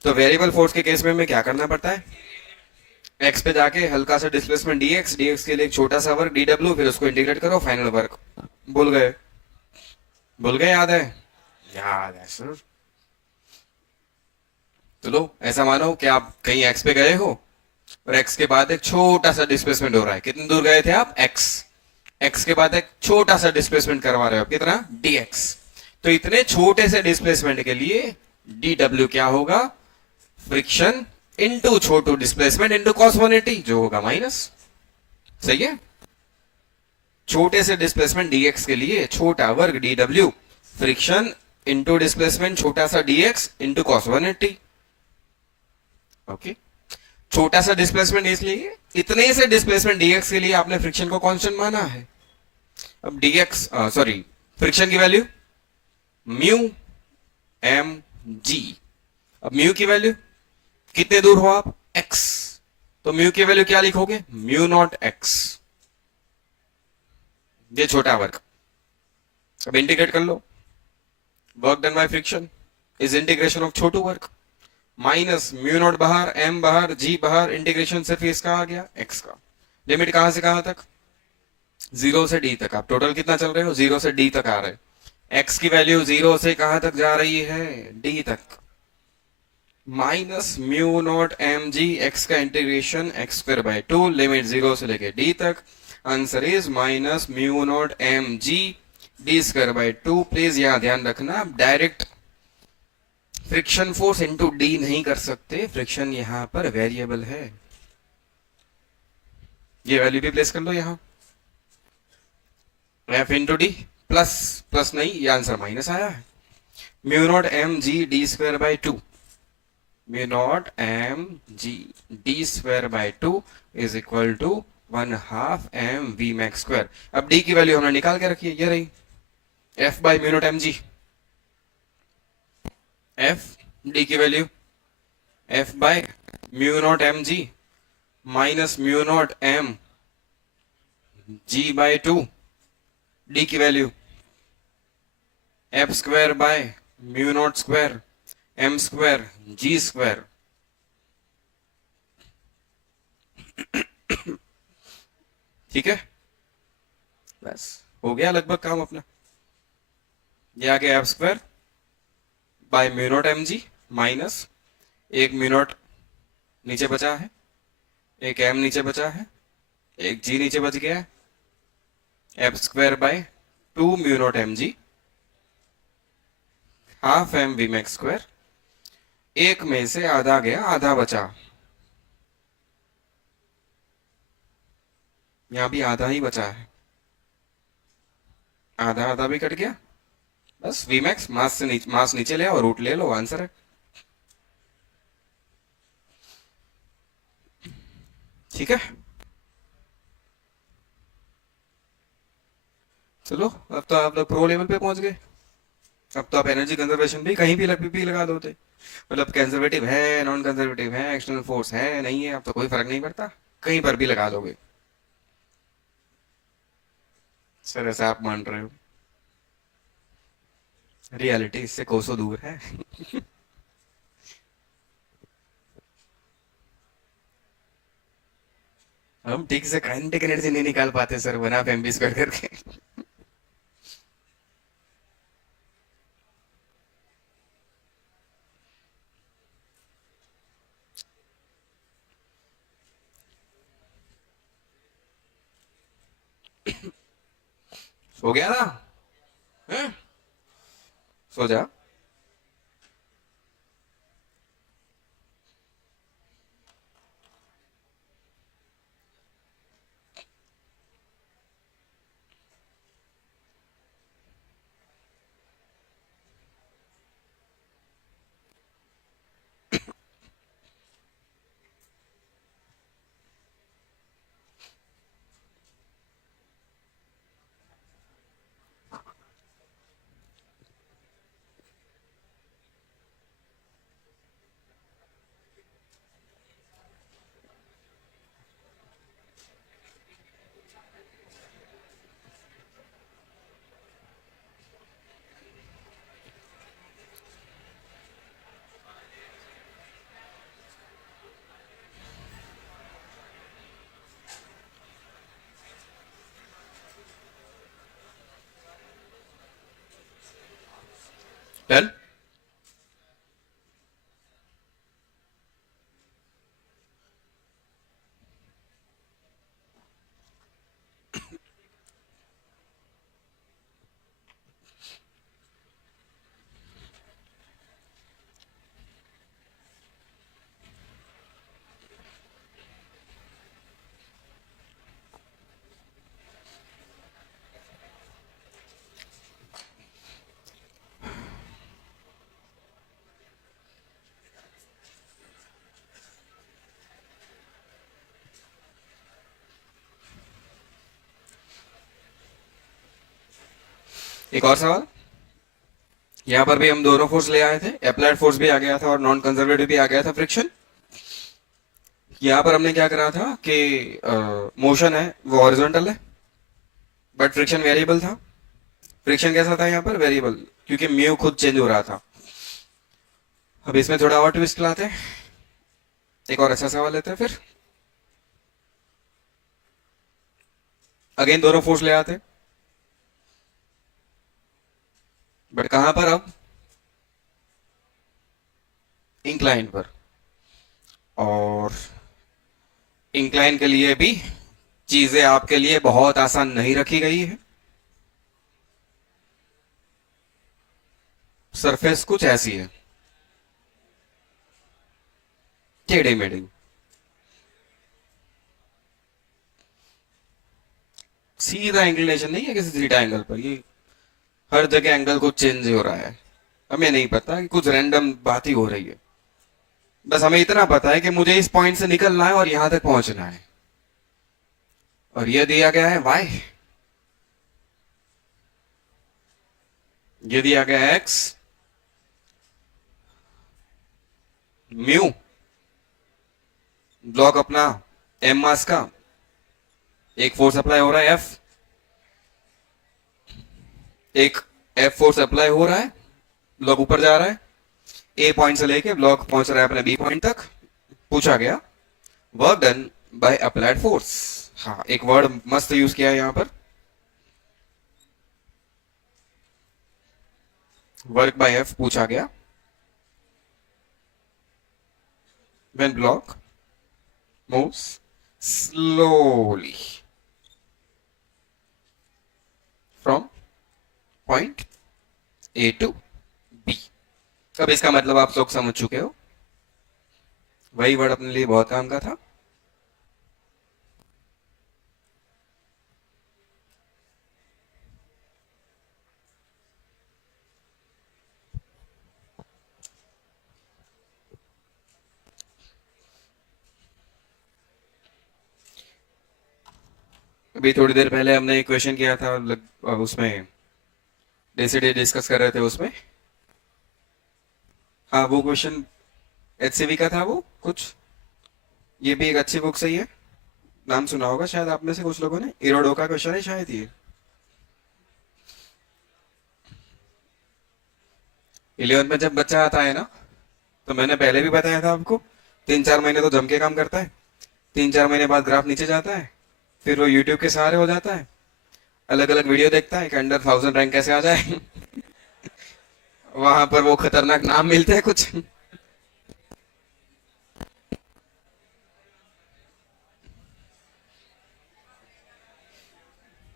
तो वेरिएबल फोर्स के केस में हमें क्या करना पड़ता है? एक्स पे जाके हल्का सा डिस्प्लेसमेंट डीएक्स, डीएक्स के लिए एक छोटा सा वर्क डी डब्ल्यू, फिर उसको इंटीग्रेट करो, फाइनल वर्क। भूल गए? भूल गए? याद है? याद है सर। चलो ऐसा मानो कि आप कहीं एक्स पे गए हो और एक्स के बाद एक छोटा सा डिस्प्लेसमेंट हो रहा है। कितनी दूर गए थे आप? एक्स। एक्स के बाद एक छोटा सा डिस्प्लेसमेंट करवा रहे हो, कितना? डीएक्स। तो इतने छोटे से डिस्प्लेसमेंट के लिए डी डब्ल्यू क्या होगा? फ्रिक्शन इंटू छोटू डिस्प्लेसमेंट इंटू कॉस 180, जो होगा माइनस। सही है, छोटे से डिस्प्लेसमेंट डीएक्स के लिए छोटा वर्ग D W, friction into displacement छोटा सा डीएक्स इंटू कॉस 180। ओके, छोटा सा डिस्प्लेसमेंट इसलिए, इतने से डिस्प्लेसमेंट डीएक्स के लिए आपने फ्रिक्शन को कांस्टेंट माना है। अब डीएक्स सॉरी फ्रिक्शन की वैल्यू म्यू एम जी। अब म्यू की वैल्यू कितने दूर हो आप? एक्स। तो म्यू की वैल्यू क्या लिखोगे? म्यू नॉट एक्स, ये छोटा वर्क। अब इंटीग्रेट कर लो। Work done by friction is integration of छोटू वर्क माइनस म्यू नॉट बाहर, एम बाहर, जी बाहर, इंटीग्रेशन सिर्फ इसका आ गया, एक्स का। लिमिट कहां से कहां तक? 0 से डी तक। आप टोटल कितना चल रहे हो? 0 से डी तक आ रहे। एक्स की वैल्यू 0 से कहां तक जा रही है? डी तक। Minus mu naught M G, X का integration X square by 2, limit 0 से लेके डी तक। Answer is minus mu naught M G D square by 2। Please यहां ध्यान रखना, आप direct friction force into D नहीं कर सकते, फ्रिक्शन यहां पर वेरिएबल है। ये वैल्यू भी प्लेस कर लो यहां, F into D. Plus plus नहीं, ये आंसर माइनस आया है। Mu naught M G D square by 2, mu naught M G D square by 2 is equal to 1/2 m we max square. अब डी की वैल्यू हमने निकाल के रखी है, ये रही F by mu naught M G. F D की value F by mu naught M G minus mu naught M G by 2। D की value F square by mu naught square m square g square. ठीक है, बस हो गया लगभग काम अपना। ये आ गया F square by mu naught M G minus एक म्यू नॉट नीचे बचा है, एक एम नीचे बचा है, एक जी नीचे बच गया है। F square by 2 mu naught M g half M v max square, एक में से आधा गया आधा बचा, यहां भी आधा ही बचा है, आधा आधा भी कट गया, बस वी मैक्स मास नीचे ले आओ, रूट ले लो, आंसर है। ठीक है, चलो अब तो आप लोग प्रो लेवल पे पहुंच गए। अब तो आप एनर्जी कंजर्वेशन भी कहीं भी लगा दोगे, मतलब कंजर्वेटिव है, नॉन कंजर्वेटिव है, एक्सटर्नल फोर्स है नहीं है, अब तो कोई फर्क नहीं पड़ता, कहीं पर भी लगा दोगे। सर ऐसा आप मान रहे हो, रियलिटी इससे कोसों दूर है। हम ठीक से काइनेटिक एनर्जी नहीं निकाल पाते sir, one half m b square करके। हो गया ना, हैं? सो जा। डन। एक और सवाल, यहाँ पर भी हम दोनों फोर्स ले आए थे, अप्लाइड फोर्स भी आ गया था और नॉन कंजर्वेटिव भी आ गया था, फ्रिक्शन। यहाँ पर हमने क्या करा था कि मोशन है वो हॉरिजॉन्टल है, बट फ्रिक्शन वेरिएबल था। फ्रिक्शन कैसा था यहाँ पर, वेरिएबल, क्योंकि म्यू खुद चेंज हो रहा था। अब इसमें थोड़ा और ट्विस्ट लाते हैं, एक और अच्छा सवाल लेते हैं फिर। अगेन दोनों फोर्स ले आते, बट कहां पर अब, इंक्लाइन पर। और इंक्लाइन के लिए भी चीजें आपके लिए बहुत आसान नहीं रखी गई है। सरफेस कुछ ऐसी है, टेढ़ी मेढ़ी, सीधा इंक्लिनेशन नहीं है किसी थीटा एंगल पर, ये हर जगह एंगल कुछ चेंज हो रहा है। हमें नहीं पता कि कुछ रैंडम बात ही हो रही है, बस हमें इतना पता है कि मुझे इस पॉइंट से निकलना है और यहां तक पहुंचना है, और यह दिया गया है वाई, ये दिया गया है एक्स, म्यू ब्लॉक अपना एम मास का, एक फोर्स अप्लाई हो रहा है एफ, एक एफ फोर्स अप्लाई हो रहा है, ब्लॉक ऊपर जा रहा है, ए पॉइंट से लेके ब्लॉक पहुंच रहा है अपने बी पॉइंट तक। पूछा गया work done by applied force. हाँ, एक वर्ड मस्त यूज किया है यहां पर, वर्क बाय एफ पूछा गया when block moves slowly from point A to B. अब इसका मतलब आप लोग समझ चुके हो, वही वर्ड अपने लिए बहुत काम का था। अभी थोड़ी देर पहले हमने एक क्वेश्चन किया था, उसमें डे से डे डिस्कस कर रहे थे उसमें। हाँ, वो क्वेश्चन एचसीवी का था वो कुछ। ये भी एक अच्छी बुक सही है, नाम सुना होगा शायद आप में से कुछ लोगों ने, इरोडो का क्वेश्चन है शायद ये। 11th में जब बच्चा आता है ना, तो मैंने पहले भी बताया था आपको, 3-4 महीने तो जम के काम करता है, 3-4 महीने बाद ग्राफ नीचे जाता है, फिर वो यूट्यूब के सहारे हो जाता है, अलग अलग वीडियो देखता है कि अंडर 1000 रैंक कैसे आ जाए। वहां पर वो खतरनाक नाम मिलते हैं कुछ।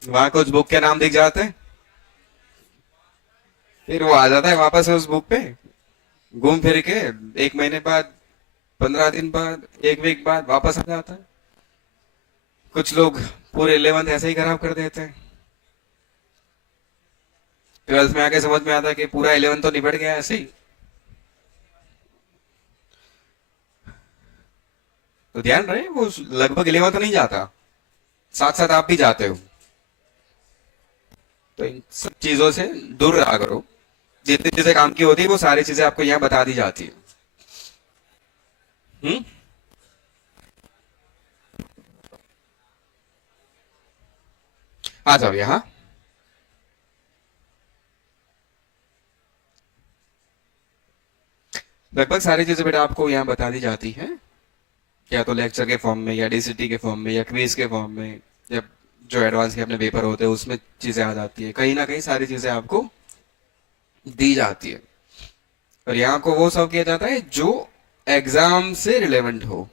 वहां कुछ बुक के नाम दिख जाते हैं, फिर वो आ जाता है वापस उस बुक पे, घूम फिर के 1 महीने बाद, 15 दिन बाद, एक वीक बाद वापस आ जाता है। कुछ लोग पूरे 11th ऐसे ही खराब कर देते हैं, 12th में आके समझ में आता है कि पूरा 11th तो निपट गया ऐसे ही। तो ध्यान रहे, वो लगभग 11th तो नहीं जाता, साथ साथ आप भी जाते हो। तो इन सब चीजों से दूर रहा करो, जितनी चीजें काम की होती है वो सारी चीजें आपको यहाँ बता दी जाती है। हम्म। आ जाओ यहाँ। लगभग सारी चीजें बेटा आपको यहाँ बता दी जाती है, या तो लेक्चर के फॉर्म में, या डीसीटी के फॉर्म में, या क्विज के फॉर्म में, या जो एडवांस के अपने पेपर होते हैं उसमें चीजें आ जाती है, कहीं ना कहीं सारी चीजें आपको दी जाती है। और यहाँ को वो सब किया जाता है जो एग्जाम से रिलेवेंट हो।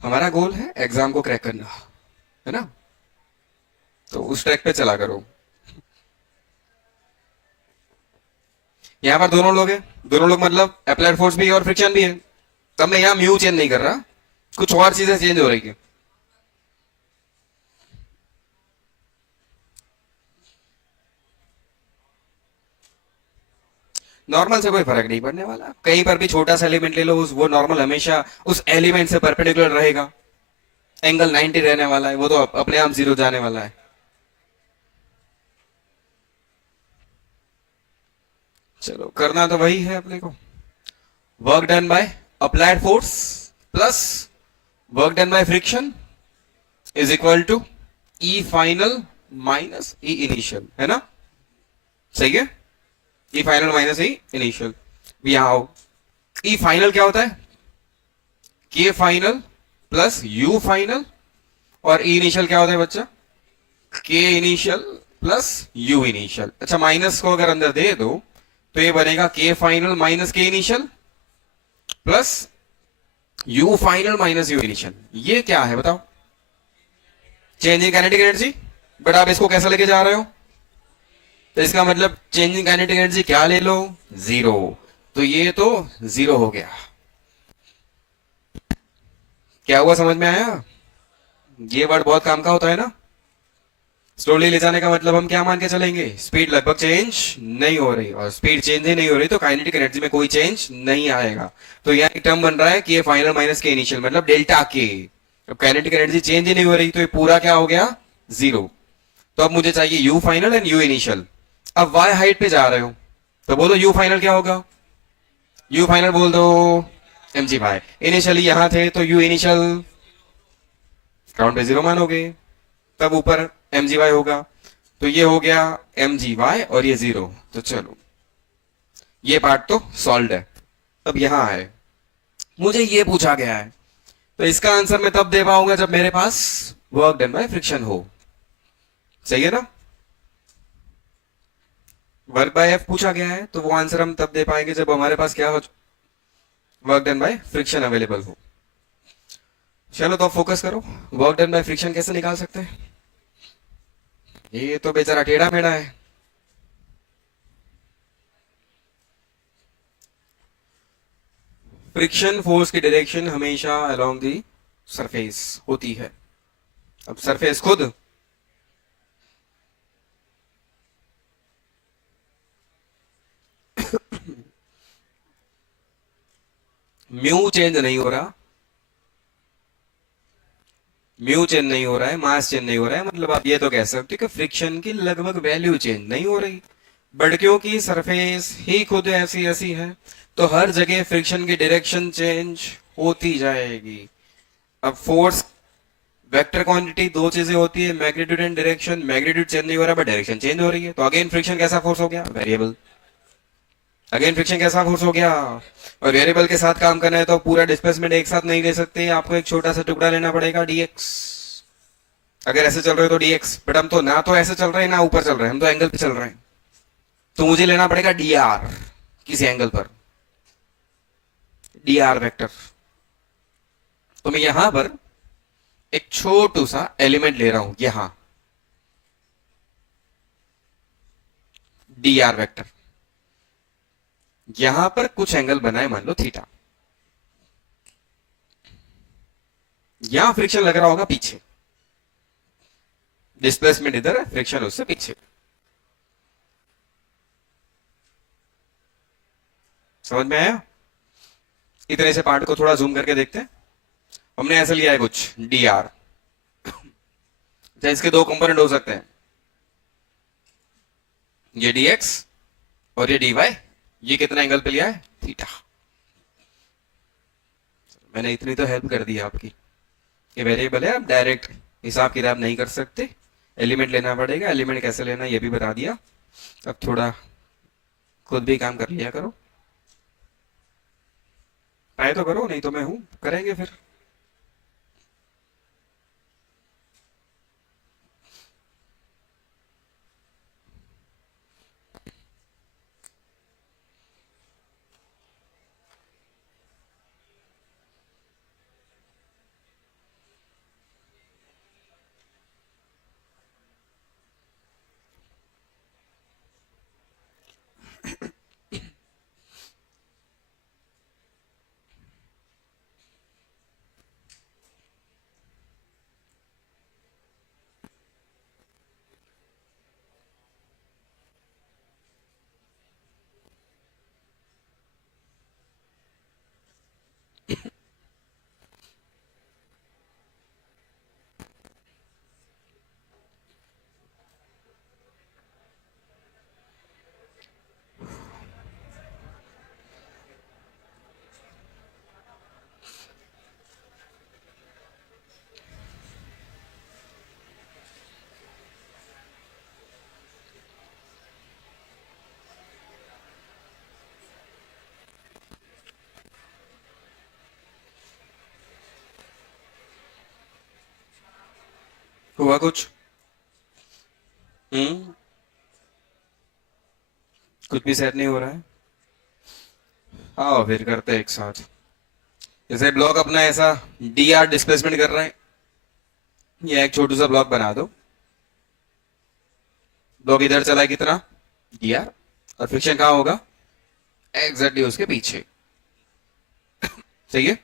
हमारा गोल है एग्जाम को क्रैक करना, है ना? तो उस ट्रैक पे चला करो। यहाँ पर दोनों लोग हैं, दोनों लोग मतलब अप्लाइड फोर्स भी है और फ्रिक्शन भी है। तब मैं यहाँ म्यू चेंज नहीं कर रहा, कुछ और चीजें चेंज हो रही है। नॉर्मल से कोई फर्क नहीं पड़ने वाला, कहीं पर भी छोटा सा एलिमेंट ले लो, वो नॉर्मल हमेशा उस एलिमेंट से परपेंडिकुलर रहेगा, एंगल 90 रहने वाला है, वो तो अपने आप जीरो जाने वाला है। चलो, करना तो वही है अपने को, work done by applied force plus work done by friction is equal to E final minus E initial, है ना? सही है, E final minus E initial. यहां आओ, ई फाइनल क्या होता है? के फाइनल प्लस यू फाइनल, और ई इनिशियल क्या होता है बच्चा? के इनिशियल प्लस यू इनिशियल। अच्छा, माइनस को अगर अंदर दे दो तो ये बनेगा के final minus K initial plus U final minus U initial. ये क्या है बताओ? Change in kinetic energy. But आप इसको कैसा लेके जा रहे हो? तो इसका मतलब चेंज इन काइनेटिक एनर्जी क्या ले लो? जीरो। तो ये तो जीरो हो गया। क्या हुआ, समझ में आया? ये वर्ड बहुत काम का होता है ना। स्लोली ले जाने का मतलब हम क्या मान के चलेंगे? स्पीड लगभग चेंज नहीं हो रही, और स्पीड चेंज ही नहीं हो रही तो काइनेटिक एनर्जी में कोई चेंज नहीं आएगा। तो यहाँ एक टर्म बन रहा है कि ये फाइनल माइनस के इनिशियल, मतलब डेल्टा के। अब काइनेटिक एनर्जी चेंज ही नहीं हो रही तो ये पूरा क्या हो गया? जीरो। तो अब मुझे चाहिए you final and you initial. अब वाई हाइट पे जा रहे हो तो बोलो यू फाइनल क्या होगा? यू फाइनल बोल दो एम जी वाई। इनिशियली यहां थे तो यू इनिशियल ग्राउंड पे जीरो मानोगे, तब ऊपर एम जी वाई होगा। तो ये हो गया एम जी वाई और ये जीरो। तो चलो, ये पार्ट तो सॉल्व है। अब यहां है, मुझे ये पूछा गया है, तो इसका आंसर मैं तब दे पाऊंगा जब मेरे पास वर्क डन बाय फ्रिक्शन हो। सही है ना? वर्क बाय एफ पूछा गया है तो वो आंसर हम तब दे पाएंगे जब हमारे पास क्या हो? Work done by friction available हो। चलो, तो अब फोकस करो, वर्क डन बाय फ्रिक्शन कैसे निकाल सकते हैं? ये तो बेचारा टेढ़ा मेढ़ा है। फ्रिक्शन फोर्स की डायरेक्शन हमेशा अलोंग दी सरफेस होती है। अब सरफेस खुद म्यू चेंज नहीं हो रहा, म्यू चेंज नहीं हो रहा है, मास चेंज नहीं हो रहा है, मतलब आप ये तो कह सकते हो कि फ्रिक्शन की लगभग वैल्यू चेंज नहीं हो रही, बट क्योंकि सरफेस ही खुद ऐसी ऐसी है तो हर जगह फ्रिक्शन की डायरेक्शन चेंज होती जाएगी। अब फोर्स वेक्टर क्वांटिटी दो चीजें होती है, magnitude and direction. Magnitude change नहीं हो रहा बट डायरेक्शन चेंज हो रही है, तो अगेन फ्रिक्शन कैसा फोर्स हो गया, वेरिएबल। अगेन फ्रिक्शन कैसा फोर्स हो गया, और वेरिएबल के साथ काम करना है तो पूरा डिस्प्लेसमेंट एक साथ नहीं ले सकते, आपको एक छोटा सा टुकड़ा लेना पड़ेगा dx। अगर ऐसे चल रहे हो तो dx, बट हम तो ना तो ऐसे चल रहे हैं ना ऊपर चल रहे हैं, हम तो एंगल पे चल रहे हैं, तो मुझे लेना पड़ेगा dr किसी एंगल पर, dr वेक्टर। तो मैं यहां पर एक छोटू सा एलिमेंट ले रहा हूं, यहां dr वेक्टर, यहां पर कुछ एंगल बनाए, मान लो थीटा, यहां फ्रिक्शन लग रहा होगा पीछे, डिस्प्लेसमेंट इधर है, फ्रिक्शन उससे पीछे। समझ में आया? इतने से पार्ट को थोड़ा जूम करके देखते हैं। हमने ऐसे लिया है कुछ dr, इसके दो कंपोनेंट हो सकते हैं, ये dx और ये dy। ये कितना एंगल पे लिया है, थीटा। मैंने इतनी तो हेल्प कर दी आपकी, ये वेरिएबल है, आप डायरेक्ट हिसाब किताब नहीं कर सकते, एलिमेंट लेना पड़ेगा, एलिमेंट कैसे लेना ये भी बता दिया। अब थोड़ा खुद भी काम कर लिया करो, आए तो करो, नहीं तो मैं हूं, करेंगे फिर। हुआ कुछ? हम्म, कुछ भी सेट नहीं हो रहा है। आओ फिर करते हैं एक साथ। जैसे ब्लॉक अपना ऐसा dr डिस्प्लेसमेंट कर रहे हैं, ये एक छोटू सा ब्लॉक बना दो, ब्लॉक इधर चला है कितना, dr, और फ्रिक्शन कहां होगा, एग्जैक्टली उसके पीछे। सही है?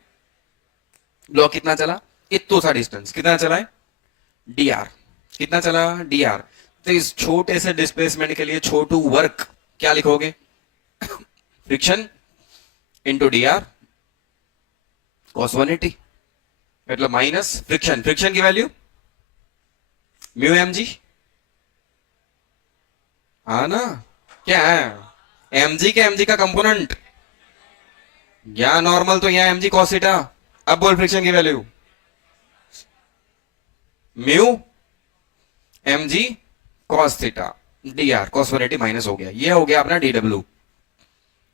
ब्लॉक कितना चला, इतना सा डिस्टेंस कितना चला है, dr, कितना चला, dr। तो इस छोटे से डिस्प्लेसमेंट के लिए छोटू वर्क क्या लिखोगे, फ्रिक्शन इंटू dr cos 180, मतलब माइनस फ्रिक्शन, फ्रिक्शन की वैल्यू म्यू एम जी, हाँ ना, क्या है, एम जी के एम जी का कंपोनेंट, यहाँ नॉर्मल तो यहाँ एम जी कॉस थीटा। अब बोल फ्रिक्शन की value mu M g cos theta, D R cos 180 minus हो गया, ये हो गया अपना डी डब्ल्यू।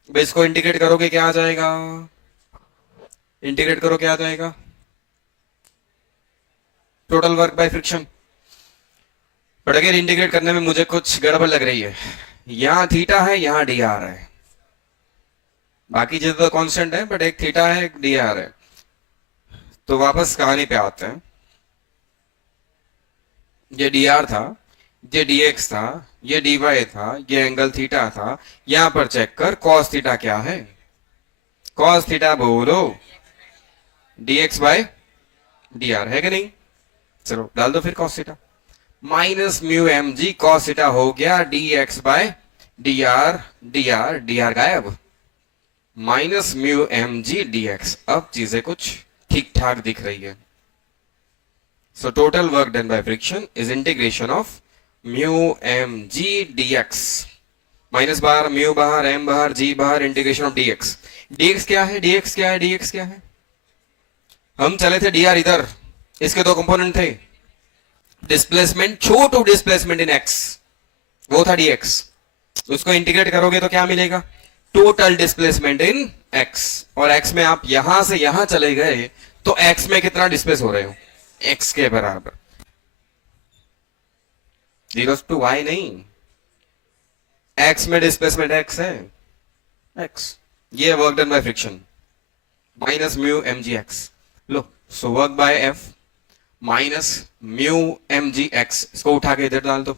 इसको इंटीग्रेट करोगे क्या आ जाएगा, इंटीग्रेट करो क्या आ जाएगा, total work by friction. But अगर इंटीग्रेट करने में मुझे कुछ गड़बड़ लग रही है, यहां थीटा है यहां डी आर है, बाकी चीजें तो कांस्टेंट है बट एक थीटा है एक डी आर है। तो वापस कहानी पे आते हैं, ये डी आर था, ये डी एक्स था, ये डी वाई था, ये एंगल थीटा था। यहां पर चेक कर कॉस थीटा क्या है, कॉस थीटा बोलो dx बाय dr है कि नहीं? चलो डाल दो फिर cos theta. Minus mu M g cos theta हो गया dx बाय dr, dr गायब, minus mu M g dx। अब चीजें कुछ ठीक ठाक दिख रही है। So total work done by friction is integration of mu mg dx, minus बाहर म्यू बाहर एम बाहर जी बाहर, इंटीग्रेशन ऑफ dx। dx क्या है, dx क्या है, dx क्या है? हम चले थे dr इधर, इसके दो कंपोनेंट थे, displacement Chhotu displacement in x, वो था dx। उसको इंटीग्रेट करोगे तो क्या मिलेगा, टोटल डिस्प्लेसमेंट इन x। और x में आप यहां से यहां चले गए तो x में कितना डिस्प्लेस हो रहे हो, x के बराबर। 0 टू y नहीं, x में डिस्प्लेसमेंट x है, x। ये work done by friction minus mu M G x. लो so work by F minus mu M G x, इसको उठा के इधर डाल दो।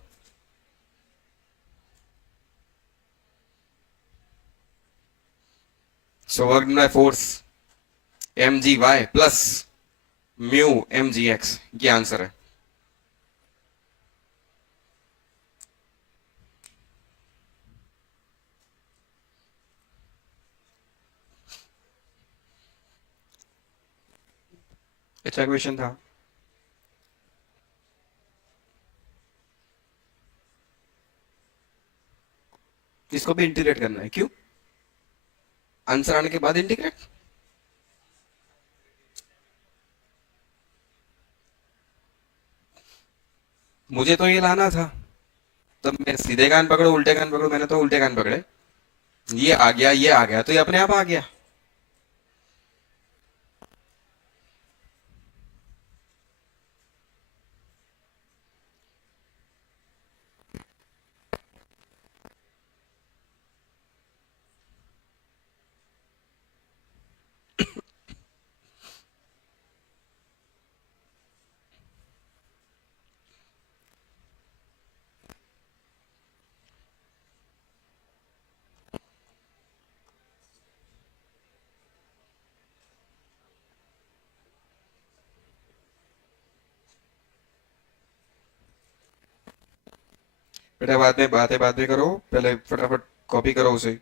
So work done by force m g y plus mu M G x, ये answer है। अच्छा क्वेश्चन था। इसको भी इंटीग्रेट करना है, क्यों? आंसर आने के बाद इंटीग्रेट। मुझे तो ये लाना था, तब मैं सीधे कान पकड़ो उल्टे कान पकड़ो, मैंने तो उल्टे कान पकड़े। ये आ गया, ये आ गया, तो ये अपने आप आ गया। बेटा बाद में करो, पहले फटाफट कॉपी करो उसे।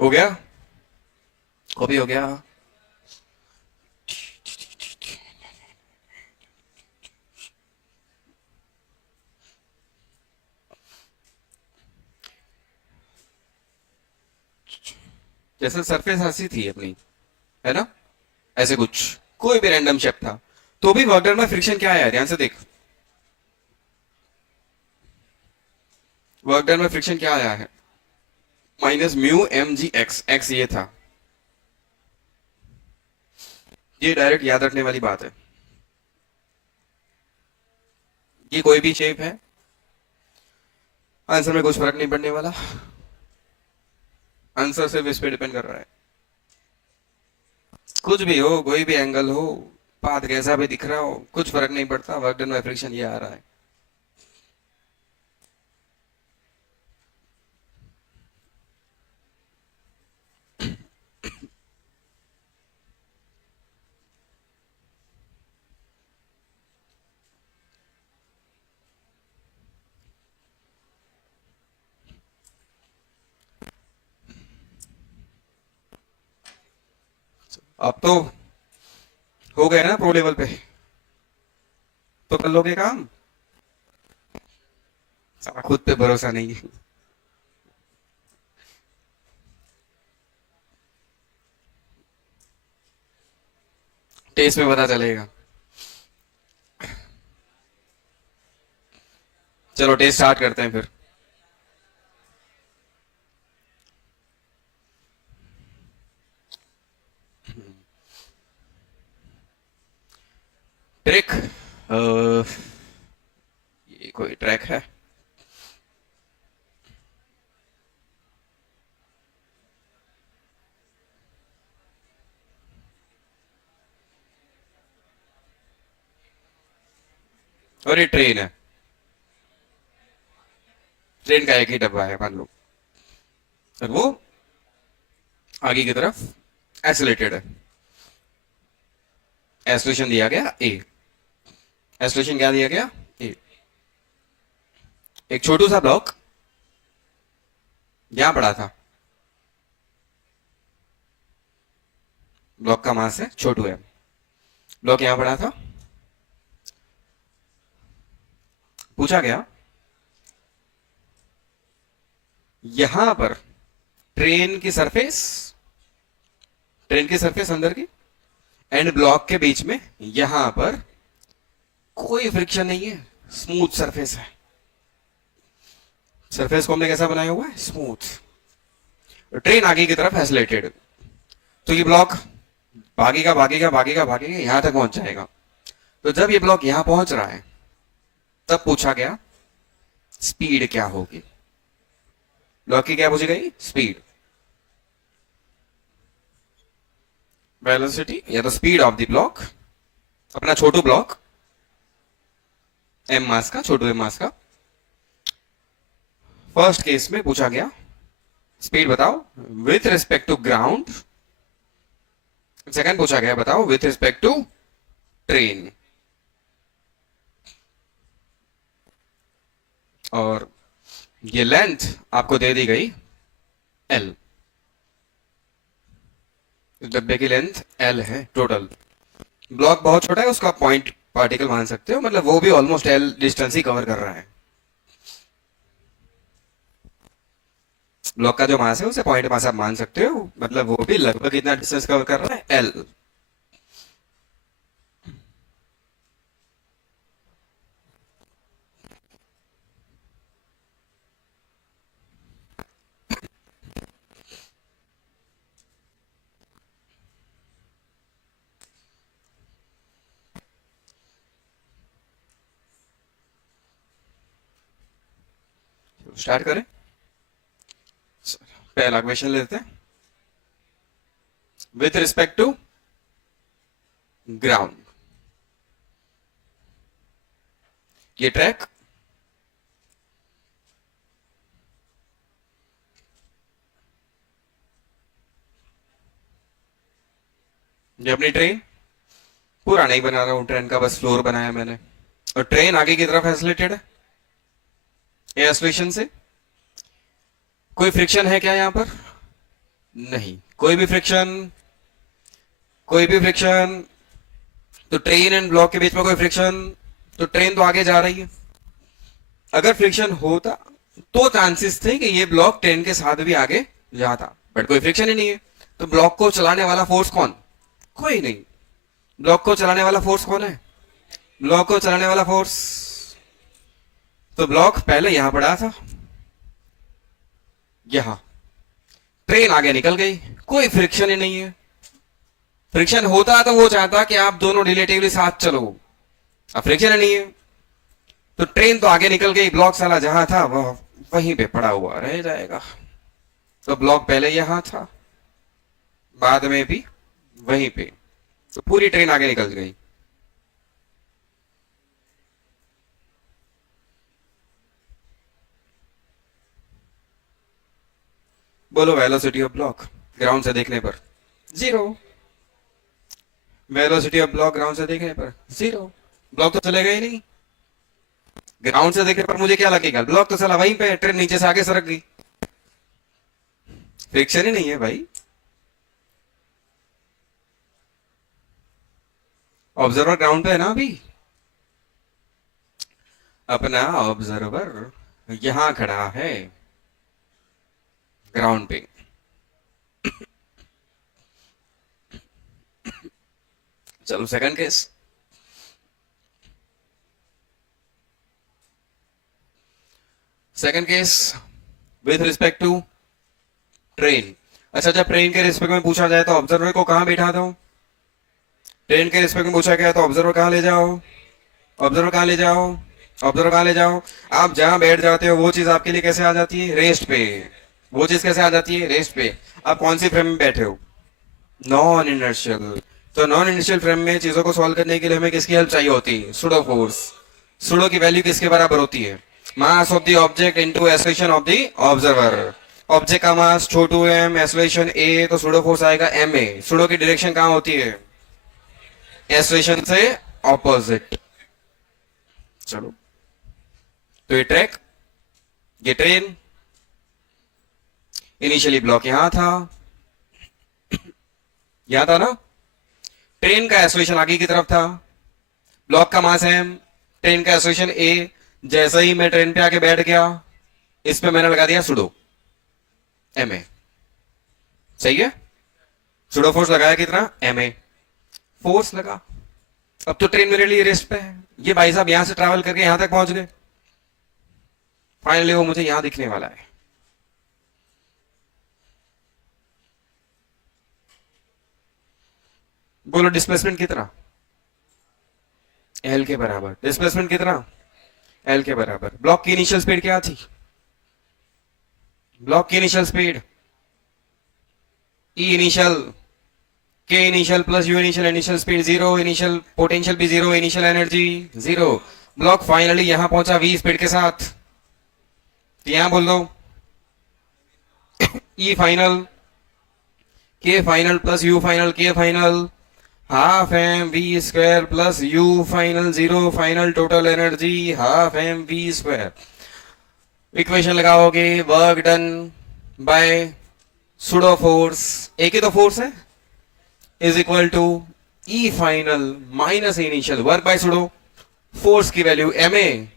हो गया, कॉपी हो गया। जैसे सरफेस ऐसी थी अपनी, है ना, ऐसे कुछ कोई भी रैंडम शेप था, तो भी वर्क डन बाय फ्रिक्शन क्या आया, ध्यान से देख। वर्क डन बाय फ्रिक्शन क्या आया है, minus mu M G x, x ये था। ये डायरेक्ट याद रखने वाली बात है। ये कोई भी शेप है, आंसर में कुछ फर्क नहीं पड़ने वाला, आंसर सिर्फ इस पे डिपेंड कर रहा है। कुछ भी हो, कोई भी एंगल हो, पाथ कैसा भी दिख रहा हो, कुछ फर्क नहीं पड़ता, वर्क डन बाय फ्रिक्शन ये आ रहा है। अब तो हो गए ना प्रो लेवल पे, तो कर लोगे काम। खुद पे भरोसा नहीं है। टेस्ट में पता चलेगा। चलो टेस्ट स्टार्ट करते हैं फिर। ट्रिक, ये कोई ट्रैक है? और ये ट्रेन है। ट्रेन का एक ही डब्बा है मान लो, और वो आगे की तरफ एक्सीलरेटेड है। एक्सीलरेशन दिया गया ए। एक्सीलरेशन क्या दिया गया? ए। एक छोटू सा ब्लॉक यहां पड़ा था। ब्लॉक का मास है छोटू है। ब्लॉक यहां पड़ा था। पूछा गया यहां पर ट्रेन की सरफेस, ट्रेन की सरफेस अंदर की एंड ब्लॉक के बीच में यहां पर कोई फ्रिक्शन नहीं है, स्मूथ सरफेस है। सरफेस को हमने कैसा बनाया हुआ है? स्मूथ। ट्रेन आगे की तरफ एक्सीलरेटेड, तो ये ब्लॉक भागेगा भागेगा भागेगा भागेगा यहां तक पहुंच जाएगा। तो जब ये ब्लॉक यहां पहुंच रहा है तब पूछा गया स्पीड क्या होगी। ब्लॉक की क्या पूछी गई? स्पीड, वेलोसिटी या तो स्पीड ऑफ द ब्लॉक, अपना छोटू ब्लॉक एम मास का, छोटू एम मास का। फर्स्ट केस में पूछा गया स्पीड बताओ with respect to ground. Second पूछा गया बताओ विथ रिस्पेक्ट टू ट्रेन। और ये लेंथ आपको दे दी गई एल। इस डब्बे की लेंथ एल है टोटल। ब्लॉक बहुत छोटा है, उसका पॉइंट पार्टिकल मान सकते हो, मतलब वो भी ऑलमोस्ट एल डिस्टेंस ही कवर कर रहा है। ब्लॉक का जो मास है उसे पॉइंट मास आप मान सकते हो, मतलब वो भी लगभग इतना डिस्टेंस कवर कर रहा है, एल। स्टार्ट करें। पहला क्वेश्चन लेते हैं। विथ रिस्पेक्ट टू ग्राउंड, ये ट्रैक ये अपनी ट्रेन, पूरा नहीं बना रहा हूं ट्रेन का, बस फ्लोर बनाया मैंने। और ट्रेन आगे की तरफ एक्सीलरेटेड है एक्सीलरेशन से। कोई फ्रिक्शन है क्या यहां पर? नहीं, कोई भी फ्रिक्शन, कोई भी फ्रिक्शन। तो ट्रेन एंड ब्लॉक के बीच में कोई फ्रिक्शन, तो ट्रेन तो आगे जा रही है। अगर फ्रिक्शन होता तो चांसेस थे कि ये ब्लॉक ट्रेन के साथ भी आगे जाता, बट कोई फ्रिक्शन ही नहीं है। तो ब्लॉक को चलाने वाला फोर्स कौन? कोई नहीं। ब्लॉक को चलाने वाला फोर्स कौन है? ब्लॉक को चलाने वाला फोर्स। तो ब्लॉक पहले यहां पड़ा था, यहां। ट्रेन आगे निकल गई, कोई फ्रिक्शन ही नहीं है। फ्रिक्शन होता तो वो चाहता कि आप दोनों रिलेटिवली साथ चलो, अब फ्रिक्शन ही नहीं है। तो ट्रेन तो आगे निकल गई, ब्लॉक साला जहां था वह वहीं पे पड़ा हुआ रह जाएगा। तो ब्लॉक पहले यहां था, बाद में भी वहीं पे, तो पूरी ट्रेन आगे निकल गई। बोलो वेलोसिटी ऑफ ब्लॉक ग्राउंड से देखने पर? Zero. Velocity of block ground से देखने पर जीरो। ब्लॉक तो चलेगा ही नहीं। ग्राउंड से देखने पर मुझे क्या लगेगा? ब्लॉक तो चला वहीं पे, ट्रेन नीचे से आगे सरक गई। फ्रिक्शन ही नहीं है भाई। ऑब्जर्वर ग्राउंड पे है ना अभी, अपना ऑब्जर्वर यहां खड़ा है ग्राउंड पे। चलो second case. Second case with respect to train. अच्छा, जब ट्रेन के रिस्पेक्ट में पूछा जाए तो ऑब्जर्वर को कहां बैठा दो? ट्रेन के रिस्पेक्ट में पूछा गया तो ऑब्जर्वर कहां ले जाओ? ऑब्जर्वर कहां ले जाओ? ऑब्जर्वर कहां ले जाओ? आप जहां बैठ जाते हो वो चीज आपके लिए कैसे आ जाती है? रेस्ट पे। वो चीज कैसे आ जाती है? रेस्ट पे। आप कौन सी फ्रेम में बैठे हो? Non inertial. तो नॉन इनर्शियल फ्रेम में चीजों को सॉल्व करने के लिए हमें किसकी हेल्प चाहिए होती है? Pseudo force. सुडो की वैल्यू किसके बराबर होती है? Mass of the object into acceleration of the observer. Object का मास छोटू एम, एक्सेलरेशन ए, तो सुडो फोर्स आएगा एम ए। सुडो की डायरेक्शन कहां होती है? एक्सेलरेशन से ऑपोजिट। चलो, तो ये ट्रैक, ये ट्रेन, इनिशियली ब्लॉक यहां था, यहां था ना? ट्रेन का एक्सेलरेशन आगे की तरफ था, ब्लॉक का मास एम, ट्रेन का एक्सेलरेशन ए। जैसे ही मैं ट्रेन पे आके बैठ गया, इस पे मैंने लगा दिया सुडो एम ए। सही है? सुडो फोर्स लगाया कितना? एम ए। फोर्स लगा। अब तो ट्रेन मेरे लिए रेस्ट पे है। ये भाई साहब यहां से ट्रैवल करके यहां तक पहुंच गए। फाइनली वो मुझे यहां दिखने वाला है। बोलो डिस्प्लेसमेंट कितना? एल के बराबर। डिस्प्लेसमेंट कितना? एल के बराबर। ब्लॉक की इनिशियल स्पीड क्या थी? ब्लॉक की initial speed E initial, K initial plus U initial, initial speed zero, initial potential भी zero, initial energy zero. Block finally यहां पहुंचा वी स्पीड के साथ। तो यहां बोल दो E final, K final plus U final, K final half M we square plus U final zero, final total energy half M we square. Equation लगाओगे, work done by pseudo force, एक ही तो फोर्स है, is equal to E final minus initial work by pseudo. Force की value M A,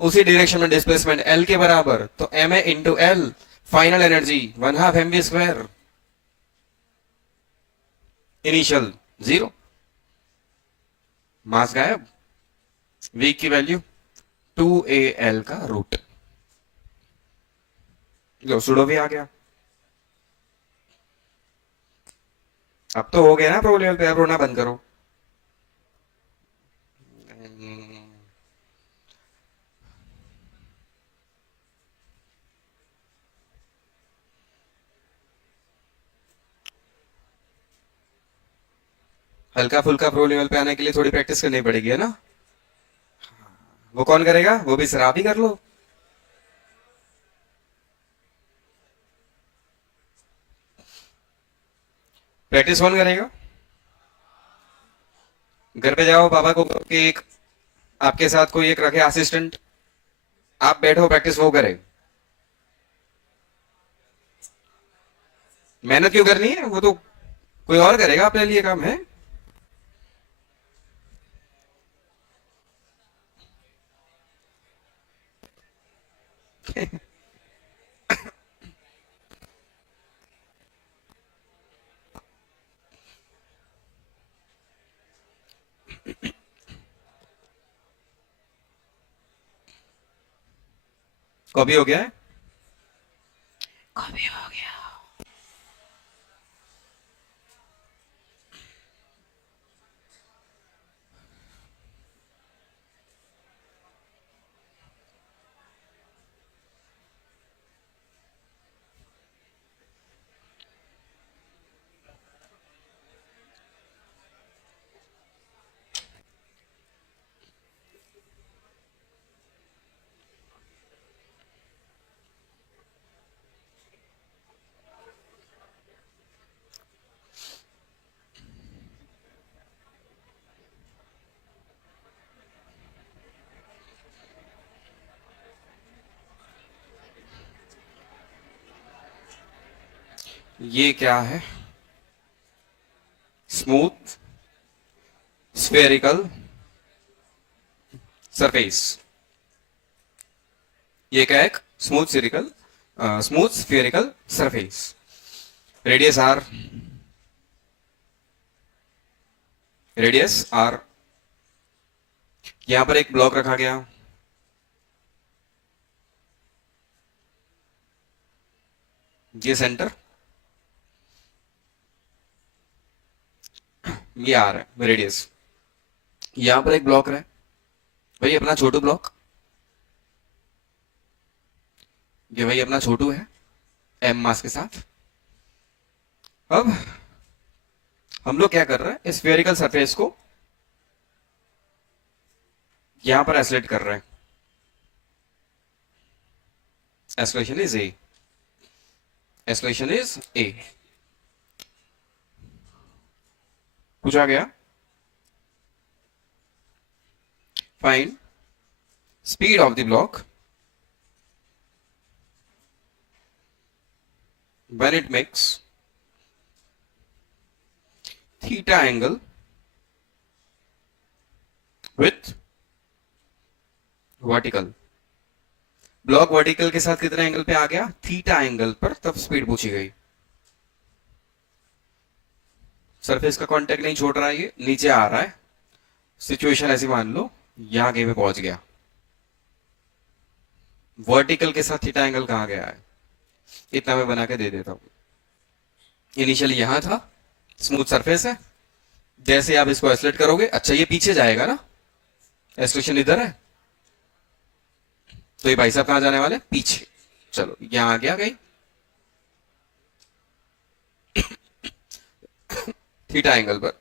उसी direction में displacement L के बराबर, तो M A into L. Final energy one half M we square, initial zero, mass गायब, V की value 2AL का root. लो sudo भी आ गया। अब तो हो गया ना प्रो लेवल पे, अब रोना बंद करो। हल्का फुल्का प्रो लेवल पे आने के लिए थोड़ी प्रैक्टिस करनी पड़ेगी, है ना? वो कौन करेगा? वो भी शराब ही कर लो। प्रैक्टिस कौन करेगा? घर पे जाओ, पापा को कहो कि एक आपके साथ कोई एक रखे असिस्टेंट, आप बैठो, प्रैक्टिस वो करे। मेहनत क्यों करनी है? वो तो कोई और करेगा अपने लिए काम है। कॉपी हो गया है? कॉपी हो गया। ये क्या है? Smooth spherical surface. ये क्या है? एक smooth spherical surface, radius R, यहां पर एक ब्लॉक रखा गया, ये सेंटर, ये आर है रेडियस, यहां पर एक ब्लॉक है भाई अपना छोटू ब्लॉक, ये भाई अपना छोटू है एम मास के साथ। अब हम लोग क्या कर रहे हैं, स्फेरिकल सरफेस को यहां पर एसलेट कर रहे हैं, एस्लेशन इज ए, एस्लेशन इज ए। पूछा गया find speed of the block when it makes theta angle with vertical, block vertical के साथ कितने एंगल पे आ गया, थीटा एंगल पर, तब स्पीड पूछी गई। सरफेस का कांटेक्ट नहीं छोड़ रहा है, ये नीचे आ रहा है, सिचुएशन ऐसी मान लो यहां कहीं पे पहुंच गया, वर्टिकल के साथ थीटा एंगल कहां गया है, इतना मैं बना के दे देता हूं। इनिशियली यहां था, स्मूथ सरफेस है, जैसे आप इसको एस्लेट करोगे, अच्छा ये पीछे जाएगा ना, एस्लेशन इधर है, तो ये भाई साहब कहां जाने वाले, पीछे। चलो यहां आ गया कहीं थीटा एंगल पर,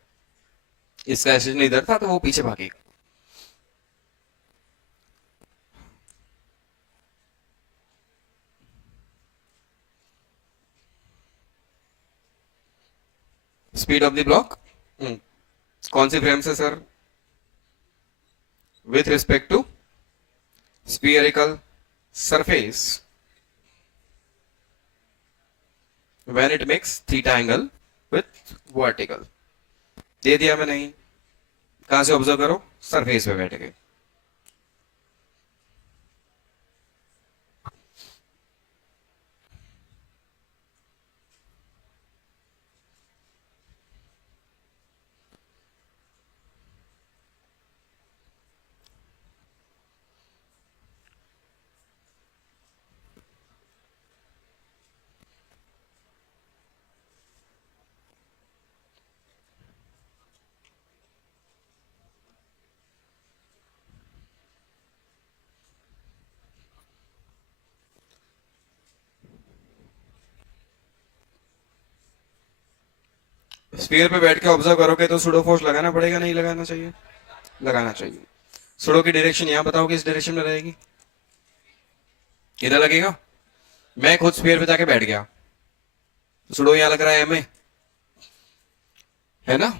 इसका एस्लेशन इधर था तो वो पीछे भागेगा। स्पीड ऑफ द ब्लॉक कौन सी फ्रेम से sir, with respect to spherical surface when it makes theta angle with vertical. दे दिया मैं, नहीं कहां से ऑब्जर्व करो, सरफेस पे बैठ गए। स्फीयर पे बैठ के ऑब्जर्व करोगे तो सुडो फोर्स लगाना पड़ेगा, नहीं लगाना चाहिए, लगाना चाहिए। सुडो की डायरेक्शन यहां बताओ किस डायरेक्शन में रहेगी, किधर लगेगा, मैं खुद स्फीयर पे जाके बैठ गया, सुडो यहां लग रहा है हमें, है ना,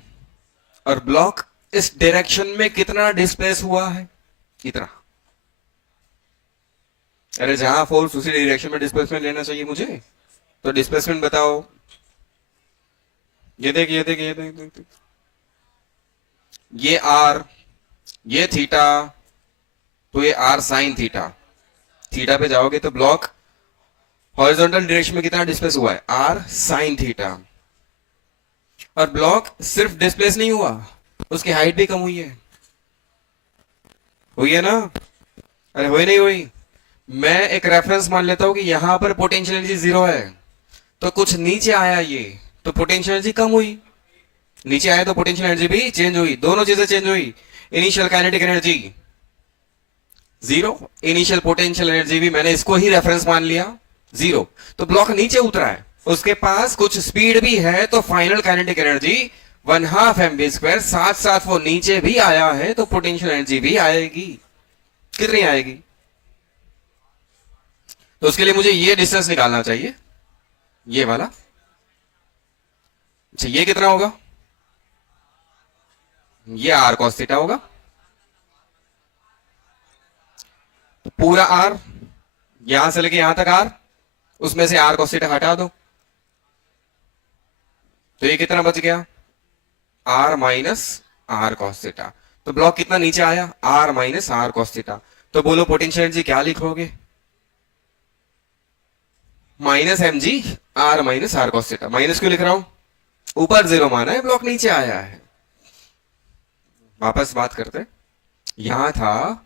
और ब्लॉक इस डायरेक्शन में कितना डिस्प्लेस हुआ है, कितना, अरे जहां फोर्स उसी डायरेक्शन में डिस्प्लेसमेंट लेना चाहिए मुझे, तो डिस्प्लेसमेंट बताओ। ये देख, ये देख, ये देख, देख, देख। ये आर, ये थीटा, तो ये आर साइन थीटा, थीटा पे जाओगे तो ब्लॉक हॉरिजॉन्टल डायरेक्शन में कितना डिस्प्लेस हुआ है, आर साइन थीटा, और ब्लॉक सिर्फ डिस्प्लेस नहीं हुआ, उसकी हाइट भी कम हुई है ना, अरे हुई नहीं हुई। मैं एक रेफरेंस मान लेता हूं कि यहां पर पोटेंशियल एनर्जी 0 है, तो कुछ नीचे आया ये, तो पोटेंशियल एनर्जी कम हुई, नीचे आया तो पोटेंशियल एनर्जी भी चेंज हुई, दोनों चीजें चेंज हुई। Initial kinetic energy 0, initial potential energy भी मैंने इसको ही रेफरेंस मान लिया 0, तो ब्लॉक नीचे उतरा है, उसके पास कुछ स्पीड भी है, तो फाइनल काइनेटिक एनर्जी 1/2 mv², साथ साथ वो नीचे भी आया है, तो पोटेंशियल एनर्जी भी आएगी, कितनी आएगी, तो उसके लिए मुझे ये डिस्टेंस निकालना चाहिए, ये वाला। अच्छा ये कितना होगा, ये आर कॉस थीटा होगा, तो पूरा आर, यहां से लेके यहां तक आर, उसमें से आर कॉस थीटा हटा दो, तो ये कितना बच गया, R minus R cos theta. तो ब्लॉक कितना नीचे आया, R minus R cos theta. तो बोलो पोटेंशियल एनर्जी क्या लिखोगे, minus m g R minus R cos theta. Minus क्यों लिख रहा हूं? ऊपर जीरो माना है, ब्लॉक नीचे आया है। वापस बात करते हैं। यहां था,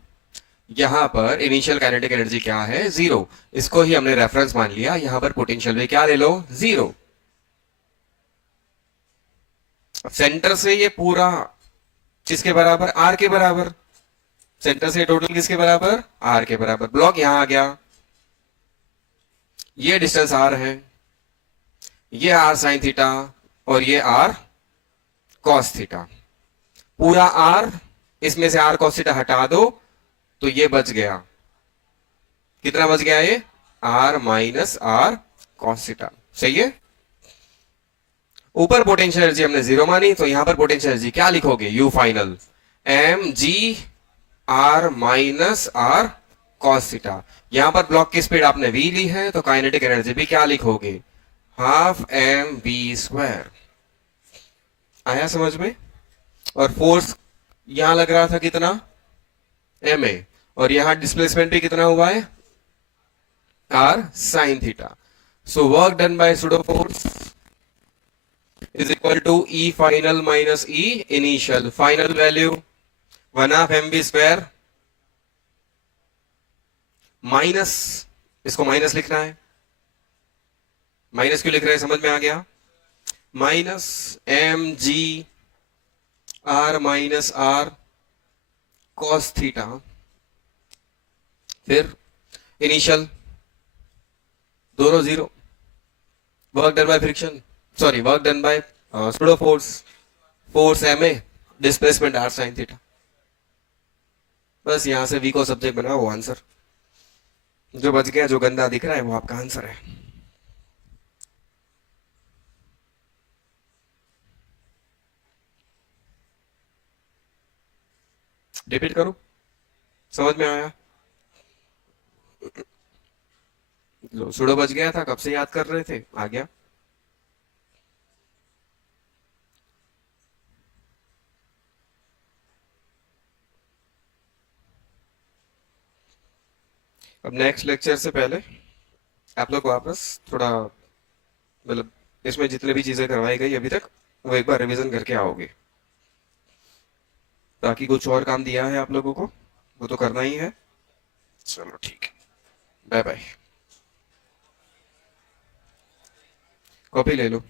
यहां पर इनिशियल काइनेटिक एनर्जी क्या है? जीरो। इसको ही हमने रेफरेंस मान लिया। यहां पर पोटेंशियल भी क्या ले लो? जीरो। सेंटर से ये पूरा किसके बराबर? आर के बराबर। सेंटर से टोटल किसके बराबर? आर के बराबर। ब्लॉक यहां आ गया, ये डिस्टेंस आर है, ये आर साइन थीटा और ये आर कॉस थीटा। पूरा आर, इसमें से आर कॉस थीटा हटा दो तो ये बच गया। कितना बच गया? ये R minus R cos theta. सही है। ऊपर पोटेंशियल एनर्जी हमने जीरो मानी, तो यहां पर पोटेंशियल एनर्जी क्या लिखोगे? U final m g R minus R cos theta. यहां पर ब्लॉक की स्पीड आपने वी ली है, तो काइनेटिक एनर्जी भी क्या लिखोगे? Half M we square. आया समझ में? और फोर्स यहां लग रहा था कितना? M a. और यहां डिस्प्लेसमेंट भी कितना हुआ है? R sine theta. So work done by pseudo force is equal to E final minus E initial. Final value 1 half mv square minus, इसको माइनस लिखना है। माइनस क्यों लिख रहे हैं? समझ में आ गया? Minus m g R minus R cos theta, फिर इनिशियल दोनों zero. Work done by friction, sorry work done by pseudo force, force m a, displacement R sine theta. बस यहां से वी को सब्जेक्ट बना, वो आंसर जो बच गया, जो गंदा दिख रहा है वो आपका आंसर है। रिपीट करो, समझ में आया? लो सुडो बच गया था, कब से याद कर रहे थे, आ गया। अब नेक्स्ट लेक्चर से पहले आप लोग वापस थोड़ा, मतलब इसमें जितने भी चीजें करवाई गई अभी तक, वो एक बार रिवीजन करके आओगे। बाकी कुछ और काम दिया है आप लोगों को, वो तो करना ही है। चलो ठीक है, बाय बाय। कॉपी ले लो।